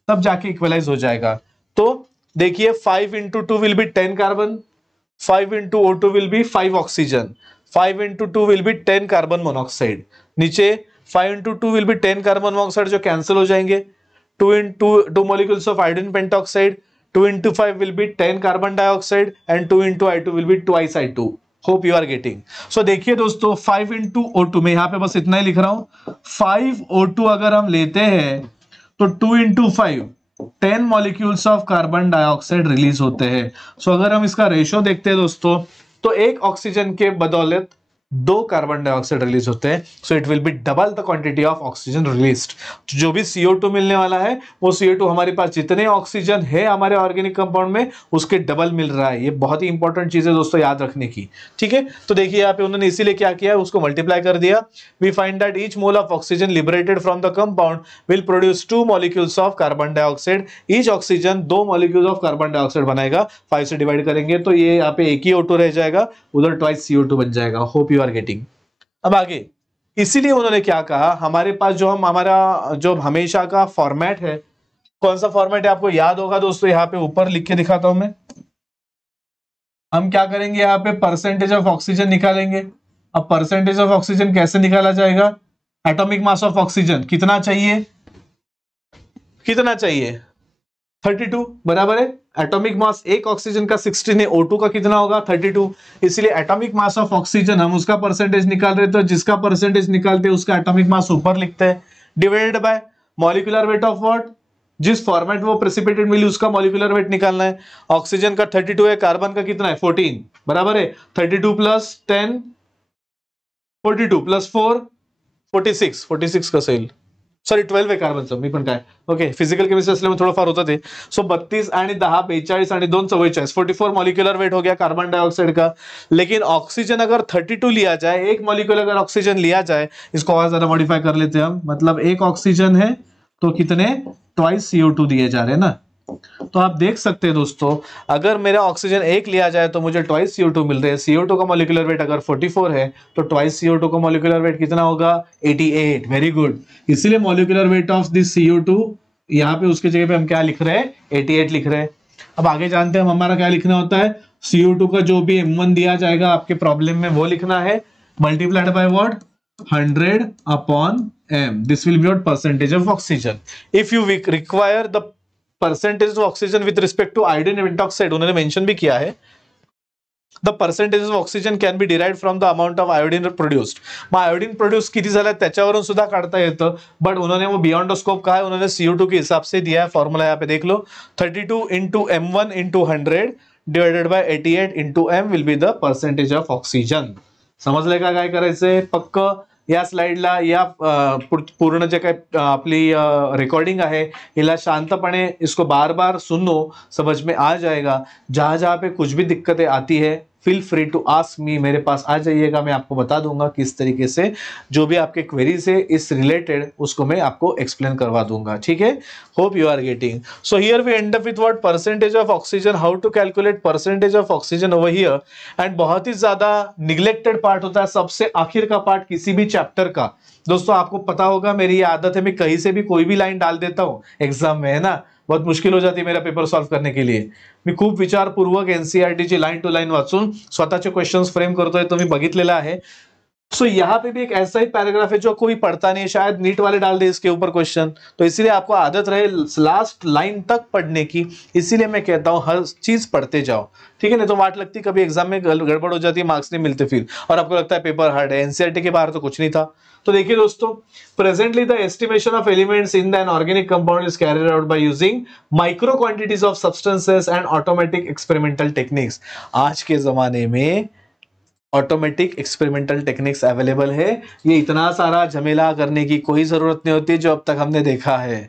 तब जाके इक्वलाइज हो जाएगा। तो देखिए 5 × 2 will be 10 carbon, 5 into O2 will be 5 oxygen, 5 into 2 will be 10 carbon monoxide, नीचे 5 into 2 will be 10 carbon monoxide जो कैंसिल हो जाएंगे, 2 into 2 molecules of iodine pentoxide, 2 into 5 will be 10 carbon dioxide and 2 into I2 will be twice I2. Hope you are getting. So देखिए दोस्तों 5 into O2 में यहां पे बस इतना ही लिख रहा हूं, 5 O2 अगर हम लेते हैं तो 2 into 5 10 molecules of carbon dioxide release होते हैं. सो अगर हम इसका रेशियो देखते हैं दोस्तों तो एक ऑक्सीजन के बदौलत 2 कार्बन डाइऑक्साइड रिलीज होते हैं. So it will be double the quantity of oxygen released. जो भी CO2 मिलने वाला है वो CO2 हमारे पास जितने ऑक्सीजन है हमारे ऑर्गेनिक कंपाउंड में उसके डबल मिल रहा है. ये बहुत ही इंपॉर्टेंट चीज है दोस्तों याद रखने की. ठीक है, तो देखिए यहाँ पे उन्होंने इसीलिए क्या किया, उसको मल्टीप्लाई कर दिया. We find that each mole of oxygen liberated from the compound will produce 2 molecules of carbon dioxide. Each oxygen 2 molecules of carbon dioxide बनाएगा. 5 से डिवाइड करेंगे तो ये यहाँ पे एक ही O2 रह जाएगा, उधर ट्वाइस CO2 बन जाएगा. Hope you are getting. अब आगे इसीलिए उन्होंने क्या कहा, हमारे पास जो हमारा जो हमेशा का फॉर्मेट है, कौन सा फॉर्मेट है आपको याद होगा दोस्तों, यहाँ पे ऊपर लिख के दिखाता हूं मैं. हम क्या करेंगे, यहाँ पे परसेंटेज ऑफ ऑक्सीजन निकालेंगे. अब परसेंटेज ऑफ ऑक्सीजन कैसे निकाला जाएगा, एटॉमिक मास ऑफ ऑक्सीजन कितना चाहिए, कितना चाहिए 32 बराबर है. एटॉमिक मास एक ऑक्सीजन का 16 है, O2 का कितना होगा 32. इसलिए एटॉमिक मास ऑफ ऑक्सीजन हम उसका परसेंटेज निकाल रहे, तो जिसका परसेंटेज निकालते हैं उसका एटॉमिक मास ऊपर लिखते हैं, divided by molecular weight of what, जिस फॉर्मेट में वो प्रेसिपिटेट मिली उसका मॉलिक्यूलर वेट निकालना है. ऑक्सीजन का 32 है, कार्बन का कितना है 14 बराबर है. 32 प्लस 10 42 प्लस 4 46, 46 का सेल सॉरी 12 आहे कार्बनचं, मी पण काय ओके फिजिकल केमिस्ट्री असल्यामुळे थोडंफार होतं ते. सो 32 आणि 10 42 आणि 2 44 44 मॉलिक्यूलर वेट हो गया कार्बन डाइऑक्साइड का. लेकिन ऑक्सीजन अगर 32 लिया जाए, एक मॉलिक्यूल अगर ऑक्सीजन लिया जाए, इसको और ज्यादा मॉडिफाई कर लेते हैं हम, मतलब एक ऑक्सीजन है तो कितने ट्वाइस CO2 दिए जा रहे हैं ना. तो आप देख सकते हैं दोस्तों अगर मेरा ऑक्सीजन एक लिया जाए तो मुझे ट्वाइस CO2 मिल रहे हैं. CO2 का मॉलिक्यूलर वेट अगर 44 है तो ट्वाइस CO2 का मॉलिक्यूलर वेट कितना होगा 88. Very good. इसीलिए molecular weight of this CO2 यहाँ पे उसके जगह पे हम क्या लिख रहे हैं 88 लिख रहे हैं. अब आगे जानते हैं हम हमारा क्या लिखना होता है, CO2 का जो भी M1 दिया जाएगा आपके प्रॉब्लम में वो लिखना है multiplied by what 100 upon M. This will be what percentage of oxygen. If you require the percentage of oxygen with respect to iodine pentoxide, उन्होंने मेंशन भी किया है, the percentage of oxygen can be derived from the amount of iodine produced. मग iodine produce किती झाला त्याच्यावरून सुद्धा काढता येतं, बट उन्होंने वो बियॉन्ड स्कोप कहा है, उन्होंने CO2 के हिसाब से दिया है. फॉर्मूला यहाँ पे देख लो 32 into M1 into 100 divided by 88 into M will be the percentage of oxygen. समजलंय का काय करायचंय, पक्क या स्लाइडला या पूर्ण जे काय आपली रिकॉर्डिंग आहे हिला शांतपणे इसको बार बार सुनो, समझ में आ जाएगा. जहां जहां पे कुछ भी दिक्कतें आती है feel free to ask me, मेरे पास आ जाइएगा, मैं आपको बता दूंगा किस तरीके से जो भी आपके क्वेरीज है इस रिलेटेड उसको मैं आपको एक्सप्लेन करवा दूंगा. ठीक है, hope you are getting. So here we end up with what percentage of oxygen, how to calculate percentage of oxygen over here. And बहुत ही ज्यादा निग्लेक्टेड पार्ट होता है, सबसे आखिर का पार्ट किसी भी चैप्टर का. दोस्तों आपको पता होगा मेरी ये आदत है, मैं कहीं से भी कोई भी लाइन डाल देता हूं एग्जाम में, है ना, बहुत मुश्किल हो जाती है मेरा पेपर सॉल्व करने के लिए. मी खूप विचारपूर्वक NCERT ची लाइन टू लाइन वाचून स्वतःचे क्वेश्चंस फ्रेम करतोय, तो मी बघितलेला आहे. सो यहाँ पे भी एक ऐसा ही पैराग्राफ है जो कोई पढ़ता नहीं है, शायद नीट वाले डाल दे इसके ऊपर क्वेश्चन, तो इसीलिए आपको आदत रहे लास्ट लाइन तक पढ़ने की. इसीलिए मैं कहता हूँ हर चीज पढ़ते जाओ, ठीक है, नहीं तो वाट लगती कभी एग्जाम में गड़बड़ हो जाती है, मार्क्स नहीं मिलते फिर, और आपको लगता है पेपर हार्ड है. NCERT के बाहर तो कुछ नहीं था. तो देखिए दोस्तों, presently the estimation of elements in an organic compound is carried out by using micro quantities of substances and automatic experimental techniques. आज के जमाने में ऑटोमेटिक एक्सपेरिमेंटल टेक्निक्स अवेलेबल है, ये इतना सारा झमेला करने की कोई जरूरत नहीं होती जो अब तक हमने देखा है.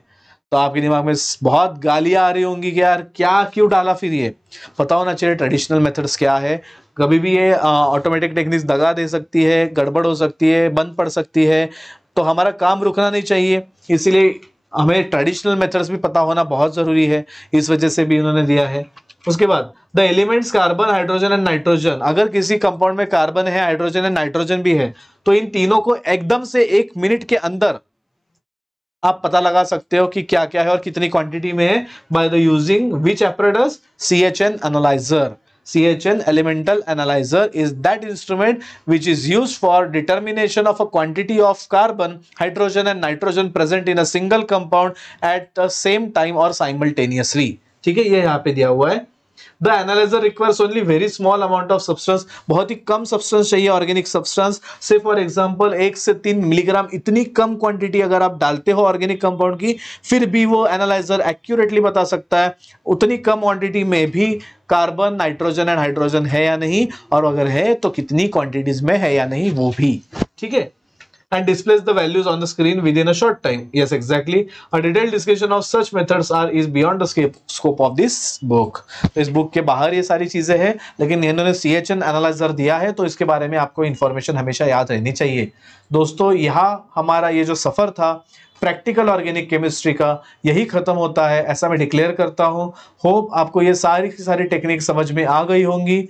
तो आपके दिमाग में बहुत गालियां आ रही होंगी कि यार क्या क्यों डाला, फिर ये पता होना चाहिए ट्रेडिशनल मेथड्स क्या है. कभी भी ये ऑटोमेटिक टेक्निक्स दगा दे सकती है, गड़बड़ हो सकती है, बंद पड़ सकती है, तो हमारा काम रुकना नहीं चाहिए. इसीलिए हमें ट्रेडिशनल मेथड्स भी पता होना बहुत जरूरी है, इस वजह से भी उन्होंने दिया है. उसके बाद the elements carbon, hydrogen and nitrogen, अगर किसी कंपाउंड में कार्बन है, हाइड्रोजन एंड नाइट्रोजन भी है, तो इन तीनों को एकदम से 1 मिनट के अंदर आप पता लगा सकते हो कि क्या क्या है और कितनी क्वांटिटी में है, by the using which apparatus CHN analyser. CHN elemental analyzer is that instrument which is used for determination of a quantity of carbon, hydrogen and nitrogen present in a single compound at the same time or simultaneously. ठीक है, ये यहाँ पे दिया हुआ है. The analyzer requires only very small amount of substance. बहुत ही कम substance चाहिए, ऑर्गेनिक सब्सटेंस. से फॉर एग्जांपल 1 से 3 मिलीग्राम, इतनी कम क्वांटिटी अगर आप डालते हो ऑर्गेनिक कंपाउंड की, फिर भी वो एनालाइजर एक्यूरेटली बता सकता है उतनी कम क्वांटिटी में भी कार्बन, नाइट्रोजन एंड हाइड्रोजन है या नहीं, और अगर है तो कितनी क्वांटिटीज में है या नहीं वो भी. ठीक है, and displays the values on the screen within a short time. Yes, exactly. A detailed discussion of such methods is beyond the scope of this book. तो इस बुक के बाहर ये सारी चीजें हैं, लेकिन इन्होंने CHN एनालाइजर दिया है तो इसके बारे में आपको इंफॉर्मेशन हमेशा याद रहनी चाहिए. दोस्तों, यहाँ हमारा ये जो सफर था प्रैक्टिकल ऑर्गेनिक केमिस्ट्री का, यही खत्म होता है, ऐसा मैं डिक्लेयर करता हूँ. होप आपको ये सारी की सारी टेक्निक समझ में आ गई होंगी.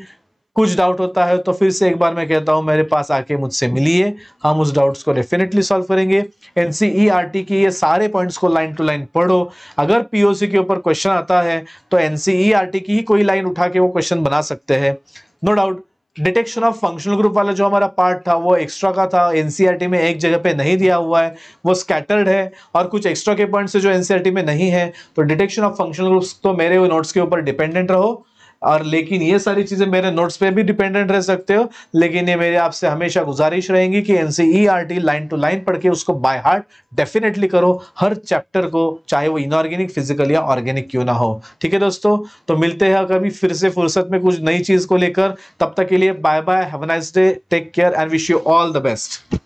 कुछ डाउट होता है तो फिर से एक बार मैं कहता हूं, मेरे पास आके मुझसे मिलिए, हम उस डाउट्स को डेफिनेटली सॉल्व करेंगे. NCERT की ये सारे पॉइंट्स को लाइन टू लाइन पढ़ो. अगर POC के ऊपर क्वेश्चन आता है तो NCERT की ही कोई लाइन उठा के वो क्वेश्चन बना सकते हैं, no doubt. Detection of functional group वाला जो हमारा पार्ट था वो एक्स्ट्रा का था, NCERT में एक जगह पे नहीं दिया हुआ है, वो स्कैटर्ड है, और कुछ एक्स्ट्रा के पॉइंट्स जो NCERT में नहीं है. तो डिटेक्शन ऑफ फंक्शनल ग्रुप्स तो मेरे नोट्स के ऊपर डिपेंडेंट रहो, और लेकिन ये सारी चीजें मेरे नोट्स पे भी डिपेंडेंट रह सकते हो. लेकिन ये मेरे आपसे हमेशा गुजारिश रहेंगी कि NCERT लाइन टू लाइन पढ़ के उसको बाय हार्ट डेफिनेटली करो, हर चैप्टर को, चाहे वो इनऑर्गेनिक, फिजिकल या ऑर्गेनिक क्यों ना हो. ठीक है दोस्तों, तो मिलते हैं कभी फिर से फुर्सत में कुछ नई चीज को लेकर. तब तक के लिए bye bye, have a nice day, take care and wish you all the best.